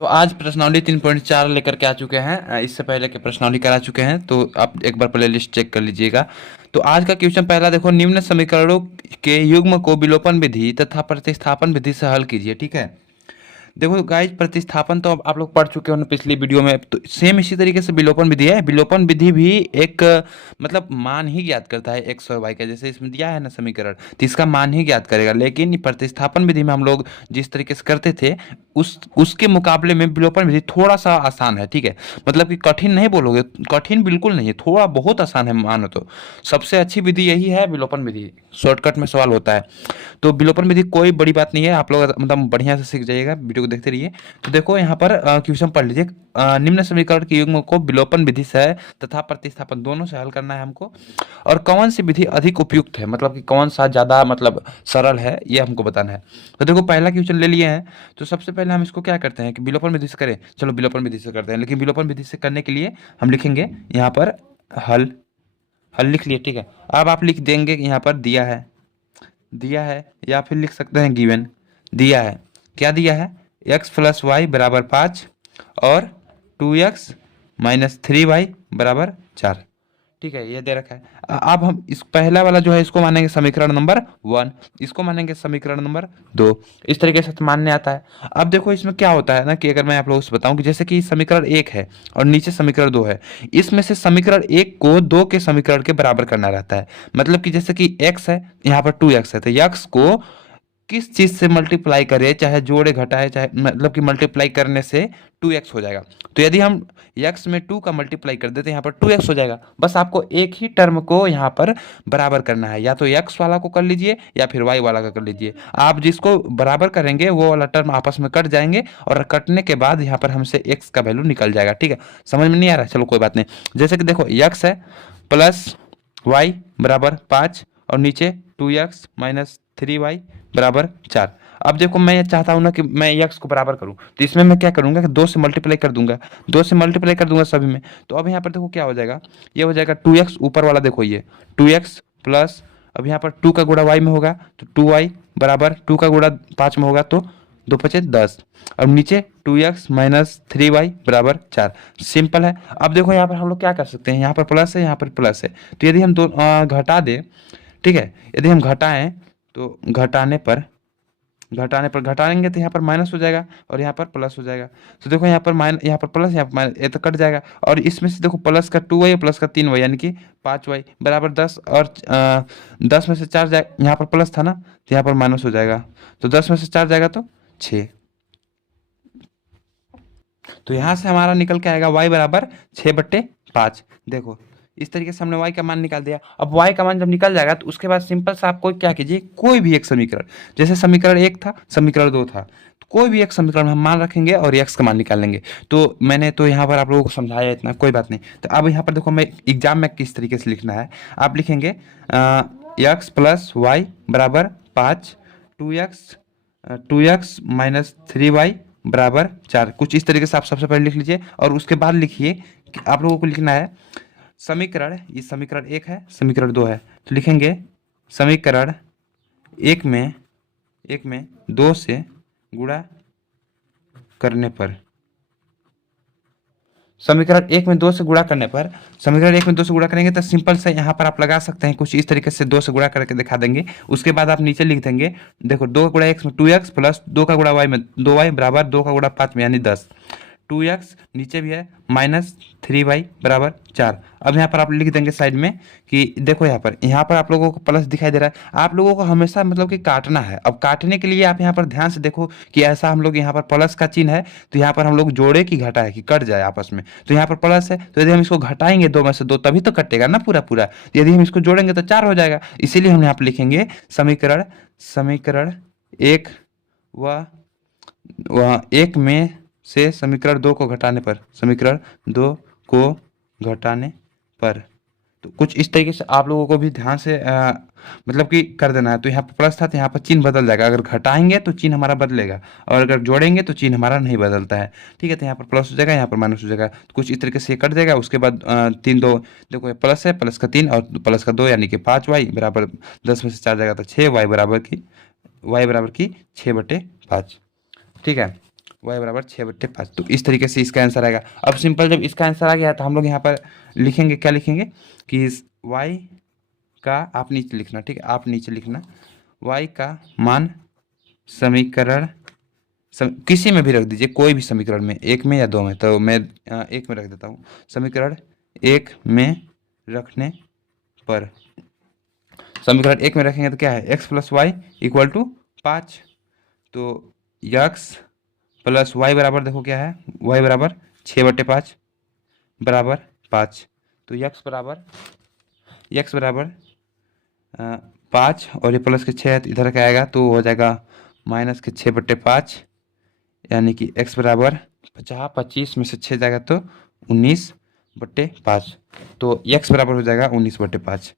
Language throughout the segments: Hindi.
तो आज प्रश्नावली 3.4 लेकर के आ चुके हैं। इससे पहले के प्रश्नावली करा चुके हैं, तो आप एक बार प्ले लिस्ट चेक कर लीजिएगा। तो आज का क्वेश्चन पहला देखो, निम्न समीकरणों के युग्म को विलोपन विधि तथा प्रतिस्थापन विधि से हल कीजिए। ठीक है, देखो गाइज, प्रतिस्थापन तो अब आप लोग पढ़ चुके हो ना पिछली वीडियो में, तो सेम इसी तरीके से विलोपन विधि है। विलोपन विधि भी एक मतलब मान ही ज्ञात करता है एक्स और वाई का, जैसे इसमें दिया है ना समीकरण, तो इसका मान ही ज्ञात करेगा। लेकिन प्रतिस्थापन विधि में हम लोग जिस तरीके से करते थे उसके मुकाबले में विलोपन विधि थोड़ा सा आसान है। ठीक है, मतलब कि कठिन नहीं बोलोगे, कठिन बिल्कुल नहीं है, थोड़ा बहुत आसान है मानो तो। सबसे अच्छी विधि यही है विलोपन विधि, शॉर्टकट में सवाल होता है। तो विलोपन विधि कोई बड़ी बात नहीं है, आप लोग मतलब बढ़िया से सीख जाइएगा, वीडियो को देखते रहिए। तो देखो यहाँ पर क्वेश्चन पढ़ लीजिए। निम्न समीकरण के युग्म को विलोपन विधि से तथा प्रतिस्थापन दोनों से हल करना है हमको। और कौन सी विधि अधिक उपयुक्त है, मतलब कि कौन सा ज्यादा मतलब सरल है, ये हमको बताना है। तो देखो पहला क्वेश्चन ले लिए हैं, तो सबसे पहले हम इसको क्या करते हैं कि विलोपन विधि से करें। चलो विलोपन विधि से करते हैं, लेकिन विलोपन विधि से करने के लिए हम लिखेंगे यहाँ पर हल। हल लिख लिए, ठीक है। अब आप लिख देंगे कि यहाँ पर दिया है, या फिर लिख सकते हैं गिवन दिया है। क्या दिया है? x प्लस वाई बराबर 5 और 2x-3y बराबर 4। ठीक है, ये दे रखा है। अब हम इस पहला वाला जो है इसको मानेंगे समीकरण नंबर 1, इसको मानेंगे समीकरण नंबर 2। इस तरीके से मानने आता है। अब देखो इसमें क्या होता है ना कि अगर मैं आप लोगों से बताऊं कि जैसे कि समीकरण 1 है और नीचे समीकरण 2 है, इसमें से समीकरण 1 को 2 के समीकरण के बराबर करना रहता है। मतलब कि जैसे कि x है, यहाँ पर 2x है, तो x को किस चीज से मल्टीप्लाई करे, चाहे जोड़े घटाए, चाहे मतलब कि मल्टीप्लाई करने से 2x हो जाएगा। तो यदि हम x में 2 का मल्टीप्लाई कर देते हैं, यहाँ पर 2x हो जाएगा। बस आपको एक ही टर्म को यहाँ पर बराबर करना है, या तो x वाला को कर लीजिए या फिर y वाला का कर लीजिए। आप जिसको बराबर करेंगे वो वाला टर्म आपस में कट जाएंगे, और कटने के बाद यहाँ पर हमसे x का वैल्यू निकल जाएगा। ठीक है, समझ में नहीं आ रहा है? चलो कोई बात नहीं। जैसे कि देखो x है प्लस y बराबर 5 और नीचे 2x-3y बराबर 4। अब देखो मैं चाहता हूं ना कि मैं x को बराबर करूं, तो इसमें मैं क्या करूंगा कि 2 से मल्टीप्लाई कर दूंगा, 2 से मल्टीप्लाई कर दूंगा सभी में। तो अब यहाँ पर देखो क्या हो जाएगा, ये हो जाएगा 2x, ऊपर वाला देखो ये 2x प्लस, अब यहाँ पर 2 का गुणा y में होगा तो 2y बराबर 2 का गुणा 5 में होगा तो 2 पचे 10, और नीचे 2x-3y बराबर 4। सिंपल है। अब देखो यहाँ पर हम लोग क्या कर सकते हैं, यहाँ पर प्लस है, यहाँ पर प्लस है, तो यदि हम दो घटा दें, ठीक है, यदि हम घटाएं तो घटाने पर घटाएंगे तो यहाँ पर माइनस हो जाएगा और यहाँ पर प्लस हो जाएगा। तो देखो यहाँ पर माइनस, यहाँ पर प्लस, यहाँ पर माइनस, ये तो कट जाएगा। और इसमें से देखो प्लस का 2y प्लस का 3y यानी कि 5y बराबर 10, और 10 में से 4 जाए, यहाँ पर प्लस था ना तो यहाँ पर माइनस हो जाएगा, तो 10 में से 4 जाएगा तो 6। तो यहाँ से हमारा निकल के आएगा y बराबर 6/5। देखो इस तरीके से हमने y का मान निकाल दिया। अब y का मान जब निकल जाएगा तो उसके बाद सिंपल सा आपको क्या कीजिए, कोई भी एक समीकरण, जैसे समीकरण 1 था, समीकरण 2 था, तो कोई भी एक समीकरण हम मान रखेंगे और x का मान निकाल लेंगे। तो मैंने तो यहाँ पर आप लोगों को समझाया इतना, कोई बात नहीं। तो अब यहाँ पर देखो मैं एग्जाम में किस तरीके से लिखना है, आप लिखेंगे x प्लस वाई बराबर 5, 2x-3y बराबर 4। कुछ इस तरीके से आप सबसे पहले लिख लीजिए, और उसके बाद लिखिए कि आप लोगों को लिखना है समीकरण, ये समीकरण 1 है, समीकरण 2 है, तो लिखेंगे समीकरण 1 में 2 से गुणा करने पर, समीकरण 1 में 2 से गुणा करने पर, समीकरण 1 में 2 से गुणा करेंगे तो सिंपल से यहाँ पर आप लगा सकते हैं कुछ इस तरीके से, 2 से गुणा करके दिखा देंगे। उसके बाद आप नीचे लिख देंगे, देखो 2 का गुणा x में 2x प्लस 2 का गुणा y में 2y बराबर 2 का गुणा 5 में यानी 10, 2x नीचे भी है माइनस 3y बराबर 4। अब यहाँ पर आप लिख देंगे साइड में कि देखो यहाँ पर आप लोगों को प्लस दिखाई दे रहा है, आप लोगों को हमेशा मतलब कि काटना है। अब काटने के लिए आप यहाँ पर ध्यान से देखो कि ऐसा हम लोग यहाँ पर प्लस का चिन्ह है, तो यहाँ पर हम लोग जोड़े की घटा है कि कट जाए आपस में, तो यहाँ पर प्लस है, तो यदि हम इसको घटाएंगे 2 में से 2 तभी तो कटेगा ना पूरा पूरा, तो यदि हम इसको जोड़ेंगे तो 4 हो जाएगा। इसीलिए हम यहाँ पर लिखेंगे समीकरण समीकरण 1 व वह 1 में से समीकरण 2 को घटाने पर, समीकरण 2 को घटाने पर, तो कुछ इस तरीके से आप लोगों को भी ध्यान से मतलब कि कर देना है। तो यहाँ पर प्लस था तो यहाँ पर चिन्ह बदल जाएगा, अगर घटाएंगे तो चिन्ह हमारा बदलेगा, और अगर जोड़ेंगे तो चिन्ह हमारा नहीं बदलता है। ठीक है, तो यहाँ पर प्लस हो जाएगा, यहाँ पर माइनस हो जाएगा, तो कुछ इस तरीके से कट जाएगा। उसके बाद 3 2, देखो प्लस है, प्लस का 3 और प्लस का 2 यानी कि 5y बराबर 10 में से 4 जाएगा तो 6, y बराबर की 6/5। ठीक है, y बराबर 6/5। तो इस तरीके से इसका आंसर आएगा। अब सिंपल जब इसका आंसर आ गया तो हम लोग यहाँ पर लिखेंगे, क्या लिखेंगे कि y का, आप नीचे लिखना, ठीक है, आप नीचे लिखना, y का मान समीकरण किसी में भी रख दीजिए, कोई भी समीकरण में, एक में या दो में। तो मैं एक में रख देता हूँ। समीकरण एक में रखने पर, समीकरण एक में रखेंगे तो क्या है, x + y = 5। तो x + y बराबर, देखो क्या है, y बराबर 6/5 बराबर 5। तो x बराबर 5 और ये प्लस के 6 इधर का आएगा तो हो जाएगा -6/5, यानी कि x बराबर 50, 25 में से 6 जाएगा तो 19/5। तो x बराबर हो जाएगा 19/5।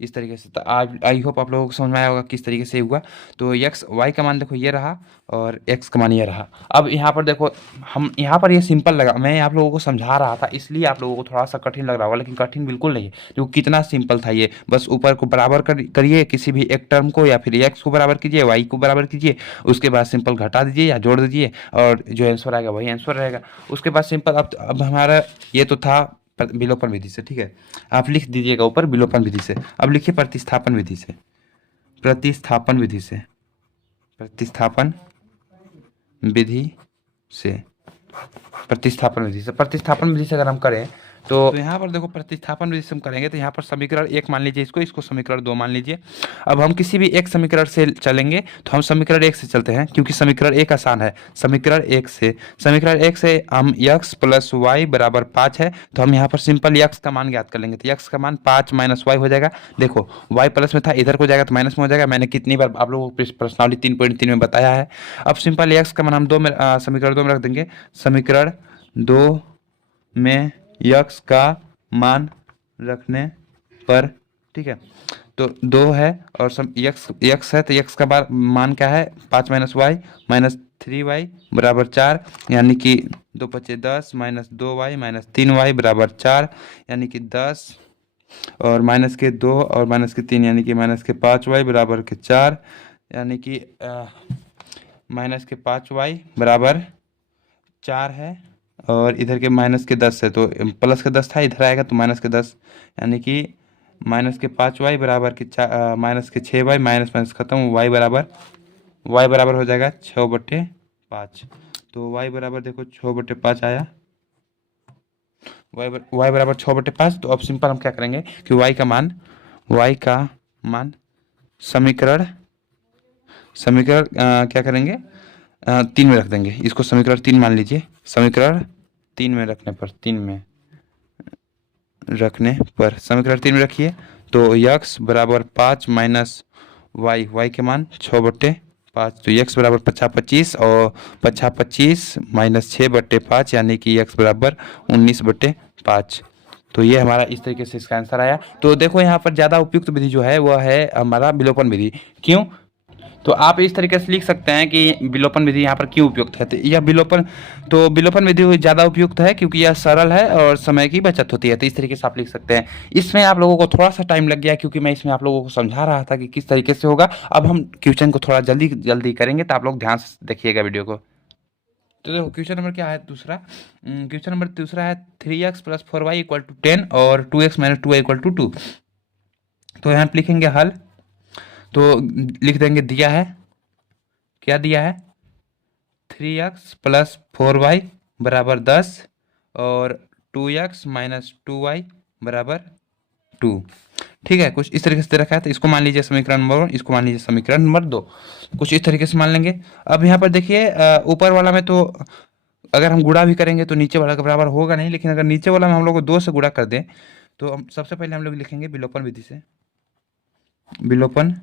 इस तरीके से। तो आई होप आप लोगों को समझ में आया होगा किस तरीके से हुआ। तो x y का मान देखो ये रहा और x का मान ये रहा। अब यहाँ पर देखो, हम यहाँ पर ये सिंपल लगा, मैं आप लोगों को समझा रहा था इसलिए आप लोगों को थोड़ा सा कठिन लग रहा होगा, लेकिन कठिन बिल्कुल नहीं है। देखो कितना सिंपल था ये, बस ऊपर को बराबर करिए किसी भी एक टर्म को, या फिर x को बराबर कीजिए, y को बराबर कीजिए, उसके बाद सिंपल घटा दीजिए या जोड़ दीजिए और जो आंसर आएगा वही आंसर रहेगा। उसके बाद सिंपल अब हमारा ये तो था विलोपन विधि से, ठीक है, आप लिख दीजिएगा ऊपर विलोपन विधि से। अब लिखिए प्रतिस्थापन विधि से, प्रतिस्थापन विधि से, प्रतिस्थापन विधि से, प्रतिस्थापन विधि से, प्रतिस्थापन विधि से अगर हम करें तो यहाँ पर देखो प्रतिस्थापन विधि से हम करेंगे तो यहाँ पर समीकरण 1 मान लीजिए, इसको समीकरण 2 मान लीजिए। अब हम किसी भी एक समीकरण से चलेंगे तो हम समीकरण 1 से चलते हैं, क्योंकि समीकरण 1 आसान है। समीकरण 1 से हम x + y बराबर 5 है, तो हम यहाँ पर सिंपल x का मान ज्ञात कर लेंगे। तो x का मान 5 - y हो जाएगा। देखो y प्लस में था, इधर को जाएगा तो माइनस में हो जाएगा। मैंने कितनी बार आप लोगों को प्रश्नावली 3.3 में बताया है। अब सिंपल x का मान हम समीकरण 2 में रख देंगे। समीकरण 2 में x का मान रखने पर, ठीक है, तो 2 है और x है, तो x का मान क्या है, 5 - y -3y बराबर 4, यानी कि 2 × 5 = 10 -2y -3y बराबर 4, यानी कि 10 और -2 और -3 यानी कि -5y बराबर 4, यानी कि -5y बराबर 4 है और इधर के -10 है, तो प्लस का 10 था, इधर आएगा तो -10, यानी कि -5y बराबर -6y, माइनस खत्म, y बराबर हो जाएगा 6/5। तो y बराबर देखो 6/5 आया, y बराबर 6/5। तो अब सिंपल हम क्या करेंगे कि y का मान समीकरण क्या करेंगे, 3 में रख देंगे। इसको समीकरण 3 मान लीजिए। समीकरण 3 में रखने पर, समीकरण 3 में रखिए तो x बराबर 5 - y के मान 6/5। तो x बराबर 50 25 और 50 25 -6/5, यानी कि x बराबर 19/5। तो ये हमारा इस तरीके से इसका आंसर आया। तो देखो यहाँ पर ज़्यादा उपयुक्त विधि जो है वह है हमारा विलोपन विधि। क्यों? तो आप इस तरीके से लिख सकते हैं कि विलोपन विधि यहाँ पर क्यों उपयुक्त है। तो विलोपन विधि ज़्यादा उपयुक्त है क्योंकि यह सरल है और समय की बचत होती है। तो इस तरीके से आप लिख सकते हैं। इसमें आप लोगों को थोड़ा सा टाइम लग गया क्योंकि मैं इसमें आप लोगों को समझा रहा था कि किस तरीके से होगा। अब हम क्वेश्चन को थोड़ा जल्दी जल्दी करेंगे, तो आप लोग ध्यान से देखिएगा वीडियो को। तो देखो क्वेश्चन नंबर क्या है दूसरा, क्वेश्चन नंबर दूसरा है 3x + 4y = 10 और 2x - 2y = 2। तो यहाँ पे लिखेंगे हल, तो लिख देंगे, दिया है, क्या दिया है, 3x + 4y बराबर 10 और 2x - 2y बराबर 2। ठीक है, कुछ इस तरीके से दे रखा है। तो इसको मान लीजिए समीकरण नंबर 1, इसको मान लीजिए समीकरण नंबर 2, कुछ इस तरीके से मान लेंगे। अब यहाँ पर देखिए ऊपर वाला में तो अगर हम गुणा भी करेंगे तो नीचे वाला के बराबर होगा नहीं, लेकिन अगर नीचे वाला में हम लोग को 2 से गुणा कर दें तो हम सबसे पहले हम लोग लिखेंगे विलोपन विधि से, विलोपन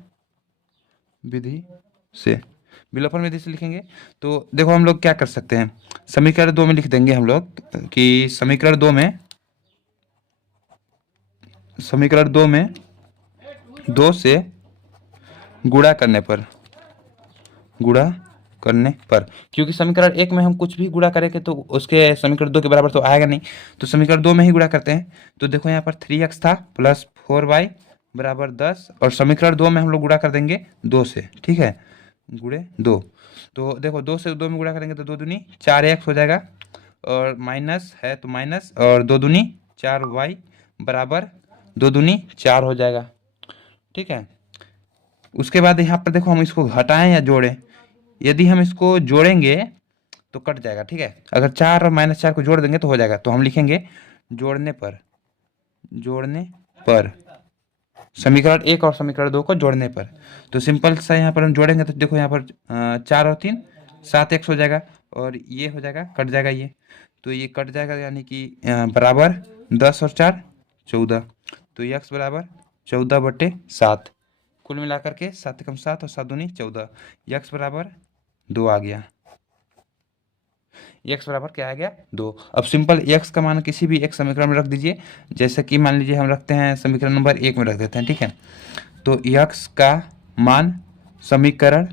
विधि से लिखेंगे। तो देखो हम लोग क्या कर सकते हैं, समीकरण 2 में लिख देंगे हम लोग कि समीकरण 2 में 2 से गुणा करने पर, क्योंकि समीकरण 1 में हम कुछ भी गुणा करेंगे तो उसके समीकरण 2 के बराबर तो आएगा नहीं, तो समीकरण 2 में ही गुणा करते हैं। तो देखो यहाँ पर 3x था प्लस 4y बराबर 10 और समीकरण 2 में हम लोग गुणा कर देंगे 2 से, ठीक है, गुणे 2। तो देखो 2 से 2 में गुणा करेंगे तो 2 दूनी 4x हो जाएगा, और माइनस है तो माइनस, और 2 दूनी 4y बराबर 2 दूनी 4 हो जाएगा। ठीक है, उसके बाद यहाँ पर देखो हम इसको घटाएं या जोड़ें। यदि हम इसको जोड़ेंगे तो कट जाएगा। ठीक है, अगर 4 और -4 को जोड़ देंगे तो हो जाएगा। तो हम लिखेंगे जोड़ने पर समीकरण 1 और समीकरण 2 को जोड़ने पर। तो सिंपल सा यहाँ पर हम जोड़ेंगे तो देखो यहाँ पर 4 और 3 7x हो जाएगा, और ये हो जाएगा, कट जाएगा ये, तो ये कट जाएगा, यानी कि बराबर 10 और 4 14। तो x बराबर 14/7। कुल मिलाकर के 7 कम 7 और 7 दूनी 14, x बराबर 2 आ गया। x बराबर क्या आ गया 2। अब सिंपल x का मान किसी भी एक समीकरण में रख दीजिए। जैसे कि मान लीजिए हम रखते हैं समीकरण नंबर 1 में रख देते हैं। ठीक है, तो x का मान समीकरण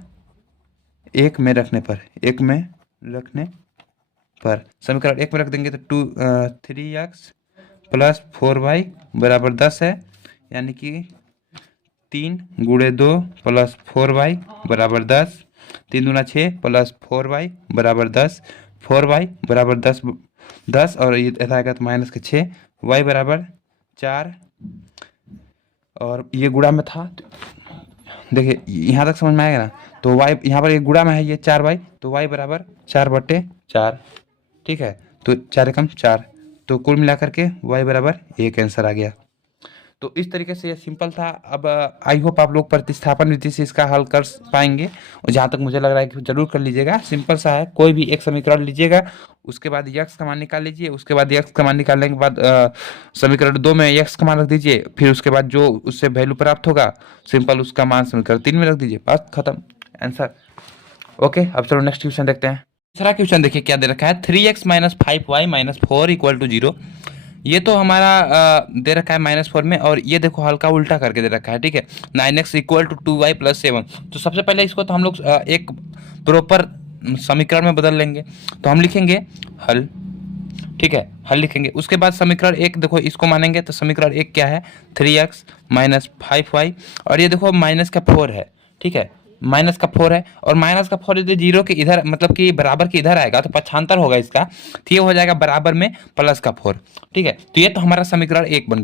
1 में रखने पर समीकरण 1 में रख देंगे तो 3x प्लस 4y बराबर 10 है, यानी कि 3 गुणे 2 प्लस 4y बराबर 10, 3 दूना 6 प्लस 4y बराबर 10, 4y बराबर 10 और ये आएगा तो माइनस के 6, y बराबर 4, और ये गुणा में था। देखिए यहाँ तक समझ में आएगा ना। तो y यहाँ पर ये गुणा में है, ये 4y, तो y बराबर 4/4। ठीक है, तो 4 एकम 4, तो कुल मिलाकर के y बराबर 1 आंसर आ गया। तो इस तरीके से ये सिंपल था। अब आई होप आप लोग प्रतिस्थापन विधि से इसका हल कर पाएंगे, और जहाँ तक मुझे लग रहा है कि जरूर कर लीजिएगा। सिंपल सा है, कोई भी एक समीकरण लीजिएगा, उसके बाद x का मान निकाल लीजिए, उसके बाद x का मान निकालने के बाद समीकरण 2 में x का मान रख दीजिए, फिर उसके बाद जो उससे वैल्यू प्राप्त होगा सिंपल उसका मान समीकरण 3 में रख दीजिए, बस खत्म आंसर। ओके, अब चलो नेक्स्ट क्वेश्चन देखते हैं। तीसरा क्वेश्चन देखिए क्या दे रखा है, 3x minus 5y minus 4 equal to 0। ये तो हमारा दे रखा है -4 में, और ये देखो हल्का उल्टा करके दे रखा है। ठीक है, 9x equal to 2y plus 7। तो सबसे पहले इसको तो हम लोग एक प्रॉपर समीकरण में बदल लेंगे। तो हम लिखेंगे हल। ठीक है, हल लिखेंगे। उसके बाद समीकरण 1 देखो इसको मानेंगे तो समीकरण 1 क्या है, 3x माइनस 5y, और ये देखो माइनस का 4 है। ठीक है, माइनस का 4 है, और माइनस का 4 यदि 0 के इधर मतलब कि बराबर के इधर आएगा तो पक्षांतर होगा इसका, तो ये हो जाएगा बराबर में प्लस का 4। ठीक है, तो ये तो हमारा समीकरण 1 बन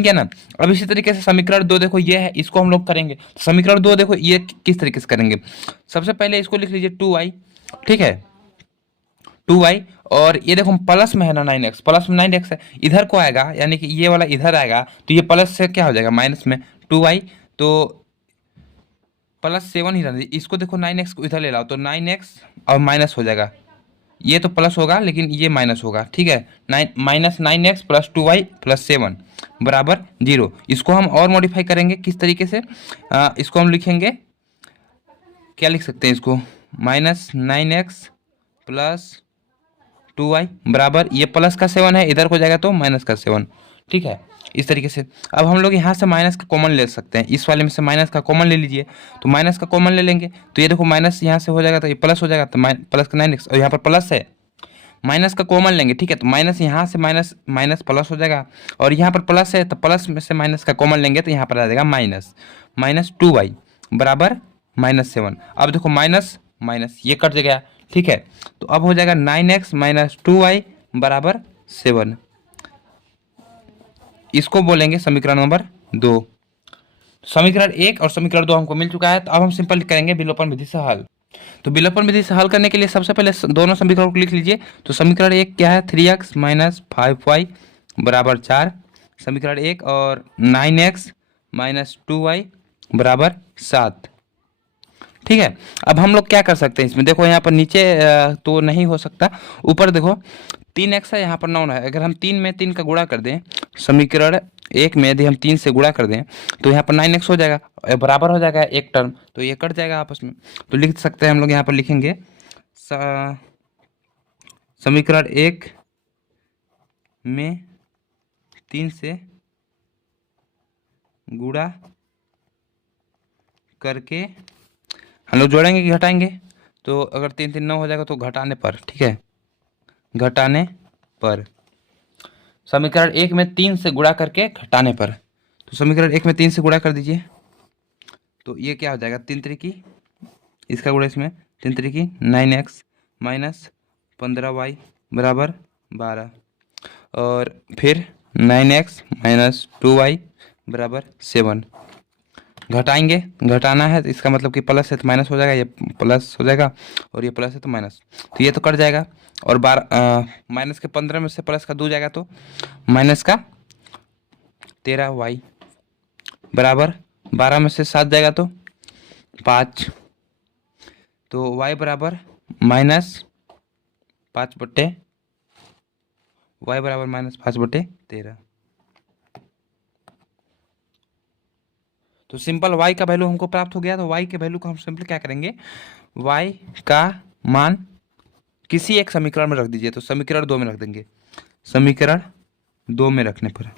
गया ना। अब इसी तरीके से समीकरण 2 देखो ये है, इसको हम लोग करेंगे। समीकरण 2 देखो ये किस तरीके से करेंगे, सबसे पहले इसको लिख लीजिए 2y। ठीक है, 2y, और ये देखो प्लस में है ना 9x, प्लस में 9x है, इधर को आएगा यानी कि ये वाला इधर आएगा, तो ये प्लस से क्या हो जाएगा माइनस में 2y, तो +7 ही रहने दीजिए। इसको देखो 9x को इधर ले लाओ तो 9x और माइनस हो जाएगा, ये तो प्लस होगा लेकिन ये माइनस होगा। ठीक है, -9x प्लस 2y प्लस 7 बराबर 0। इसको हम और मॉडिफाई करेंगे किस तरीके से, इसको हम लिखेंगे, क्या लिख सकते हैं इसको, -9x प्लस 2y बराबर, ये प्लस का 7 है, इधर को जाएगा तो माइनस का 7। ठीक है, इस तरीके से। अब हम लोग यहाँ से माइनस का कॉमन ले सकते हैं, इस वाले में से माइनस का कॉमन ले लीजिए। तो माइनस का कॉमन ले लेंगे तो ये देखो माइनस यहाँ से हो जाएगा तो ये प्लस हो जाएगा, तो प्लस का 9x, और यहाँ पर प्लस है, माइनस का कॉमन लेंगे। ठीक है, तो माइनस यहाँ से माइनस माइनस प्लस हो जाएगा, और यहाँ पर प्लस है तो प्लस में से माइनस का कॉमन लेंगे तो यहाँ पर आ जाएगा माइनस 2y बराबर -7। अब देखो माइनस माइनस ये कट गया। ठीक है, तो अब हो जाएगा 9x माइनस 2y बराबर 7। इसको बोलेंगे समीकरण नंबर 2। समीकरण 1 और समीकरण 2 हमको मिल चुका है। तो अब हम सिंपल करेंगे विलोपन विधि से हल। तो विलोपन विधि से हल करने के लिए सबसे पहले दोनों समीकरणों को लिख लीजिए। तो समीकरण 1 क्या है, 3x माइनस 5y बराबर 4, समीकरण 1, और 9x माइनस 2y बराबर 7। ठीक है, अब हम लोग क्या कर सकते हैं इसमें, देखो यहाँ पर नीचे तो नहीं हो सकता, ऊपर देखो 3x है, यहाँ पर 9 है। अगर हम 3 में 3 का गुणा कर दें, समीकरण 1 में यदि हम 3 से गुणा कर दें तो यहाँ पर 9x हो जाएगा, बराबर हो जाएगा एक टर्म, तो ये कट जाएगा आपस में। तो लिख सकते हैं हम लोग, यहाँ पर लिखेंगे समीकरण 1 में 3 से गुणा करके हम लोग जोड़ेंगे कि घटाएंगे, तो अगर 3 3 9 हो जाएगा तो घटाने पर। ठीक है, घटाने पर समीकरण 1 में 3 से गुणा करके घटाने पर, तो समीकरण 1 में 3 से गुणा कर दीजिए, तो ये क्या हो जाएगा 3 3 की, इसका गुणा इसमें तीन तरीकी 9x माइनस 15y बराबर 12 और फिर 9x माइनस 2y बराबर 7। घटाएंगे, घटाना है तो इसका मतलब कि प्लस है तो माइनस हो जाएगा, ये प्लस हो जाएगा और ये प्लस है तो माइनस, तो ये तो कट जाएगा। और माइनस के 15 में से प्लस का 2 जाएगा तो माइनस का 13y बराबर 12 में से 7 जाएगा तो 5, तो y बराबर -5/, y बराबर -5/13। तो सिंपल y का वैल्यू हमको प्राप्त हो गया। तो y के वैल्यू को हम सिंपल क्या करेंगे, y का मान किसी एक समीकरण में रख दीजिए। तो समीकरण 2 में रख देंगे। समीकरण 2 में रखने पर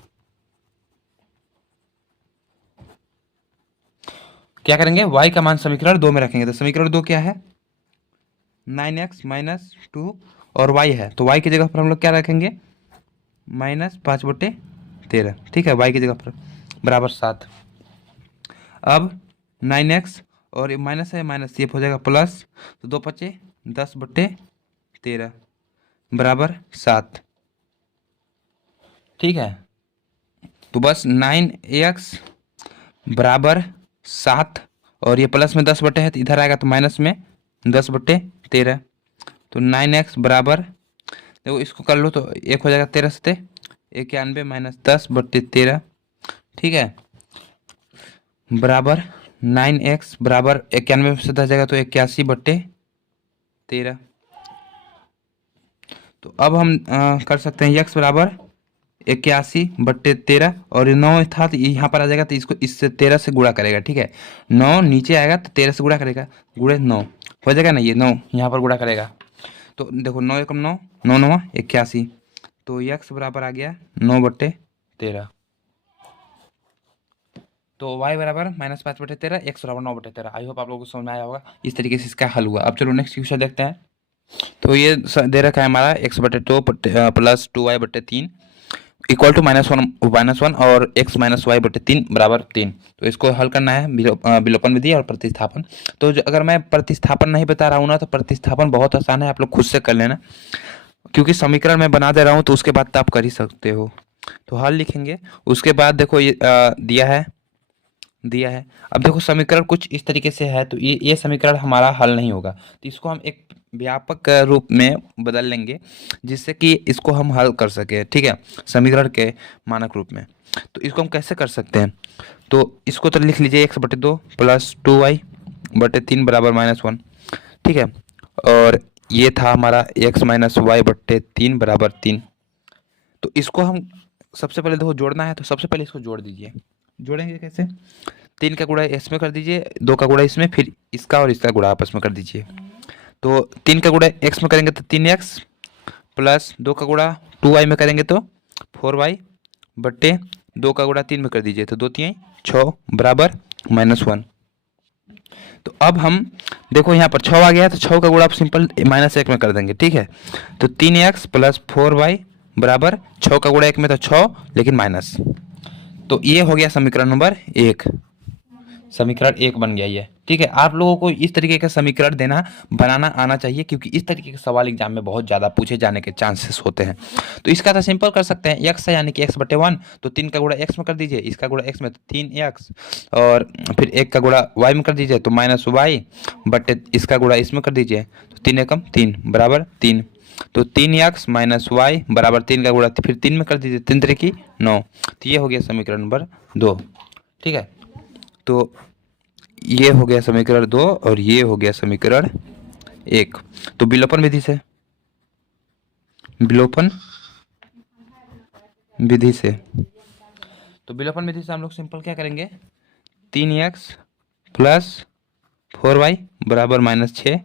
क्या करेंगे, y का मान समीकरण 2 में रखेंगे। तो समीकरण 2 क्या है, 9x माइनस 2 और y है, तो y की जगह पर हम लोग क्या रखेंगे, -5/13। ठीक है, y की जगह पर बराबर 7। अब 9x और ये माइनस है, माइनस ये हो जाएगा प्लस, तो 2 × 5 = 10/13 बराबर 7। ठीक है, तो बस 9x बराबर 7 और ये प्लस में 10/, है तो इधर आएगा तो माइनस में 10/13। तो 9x बराबर, देखो इसको कर लो तो एक हो जाएगा 13 से 91 माइनस 10/13। ठीक है, बराबर 9x बराबर 91 में से 10 जाएगा तो 81/13। तो अब हम कर सकते हैं x बराबर 81/13 और 9 था तो यहाँ पर आ जाएगा, तो इसको इससे 13 से गुणा करेगा। ठीक है, 9 नीचे आएगा तो 13 से गुणा करेगा, गुणे 9 हो जाएगा ना, ये 9 यहाँ पर गुणा करेगा। तो देखो 9 × 9 9 9 81, तो x बराबर आ गया 9/13। तो y बराबर -5/13, x बराबर 9/13। आई होप आप लोगों को समझ में आया होगा। इस तरीके से इसका हल हुआ। अब चलो नेक्स्ट क्वेश्चन देखते हैं। तो ये दे रखा है हमारा x/2 plus 2y/3 equal to -1 और x - y/3 बराबर 3। तो इसको हल करना है विलोपन विधि और प्रतिस्थापन। तो अगर मैं प्रतिस्थापन नहीं बता रहा हूँ ना, तो प्रतिस्थापन बहुत आसान है, आप लोग खुद से कर लेना, क्योंकि समीकरण मैं बना दे रहा हूँ तो उसके बाद तो आप कर ही सकते हो। तो हल लिखेंगे, उसके बाद देखो ये दिया है। अब देखो समीकरण कुछ इस तरीके से है, तो ये समीकरण हमारा हल नहीं होगा, तो इसको हम एक व्यापक रूप में बदल लेंगे जिससे कि इसको हम हल कर सके। ठीक है, समीकरण के मानक रूप में। तो इसको हम कैसे कर सकते हैं, तो इसको तो लिख लीजिए x/2 प्लस 2y/3 बराबर -1। ठीक है, और ये था हमारा x - y/3 बराबर 3। तो इसको हम सबसे पहले देखो जोड़ना है, तो सबसे पहले इसको जोड़ दीजिए। जोड़ेंगे कैसे, 3 का गुणा इसमें कर दीजिए, 2 का गुणा इसमें, फिर इसका और इसका गुणा आपस में कर दीजिए। तो 3 का गुणा x में करेंगे तो 3x प्लस 2 का गुणा 2y में करेंगे तो 4y/2 का गुणा 3 में कर दीजिए, तो 2 × 3 = 6 बराबर -1। तो अब हम देखो यहाँ पर 6 आ गया है, तो 6 का गुणा आप सिंपल -1 में कर देंगे। ठीक है, तो 3x प्लस 4y बराबर 6 का गुणा 1 में तो 6 लेकिन माइनस। तो ये हो गया समीकरण नंबर 1, समीकरण 1 बन गया ये। ठीक है, आप लोगों को इस तरीके का समीकरण बनाना आना चाहिए, क्योंकि इस तरीके के सवाल एग्जाम में बहुत ज़्यादा पूछे जाने के चांसेस होते हैं। तो इसका तो सिंपल कर सकते हैं, x है यानी कि x/1, तो 3 का गुणा x में कर दीजिए, इसका गुणा x में तो 3x, और फिर 1 का गुणा y में कर दीजिए तो -y/, इसका गुणा इसमें कर दीजिए, तो 3 × 3 बराबर 3। तो 3x - y बराबर 3 का गुणा फिर 3 में कर दीजिए, 3 × 3 = 9। तो ये हो गया समीकरण नंबर 2। ठीक है, तो ये हो गया समीकरण 2 और ये हो गया समीकरण 1। तो विलोपन विधि से हम लोग सिंपल क्या करेंगे, 3x प्लस 4y बराबर -6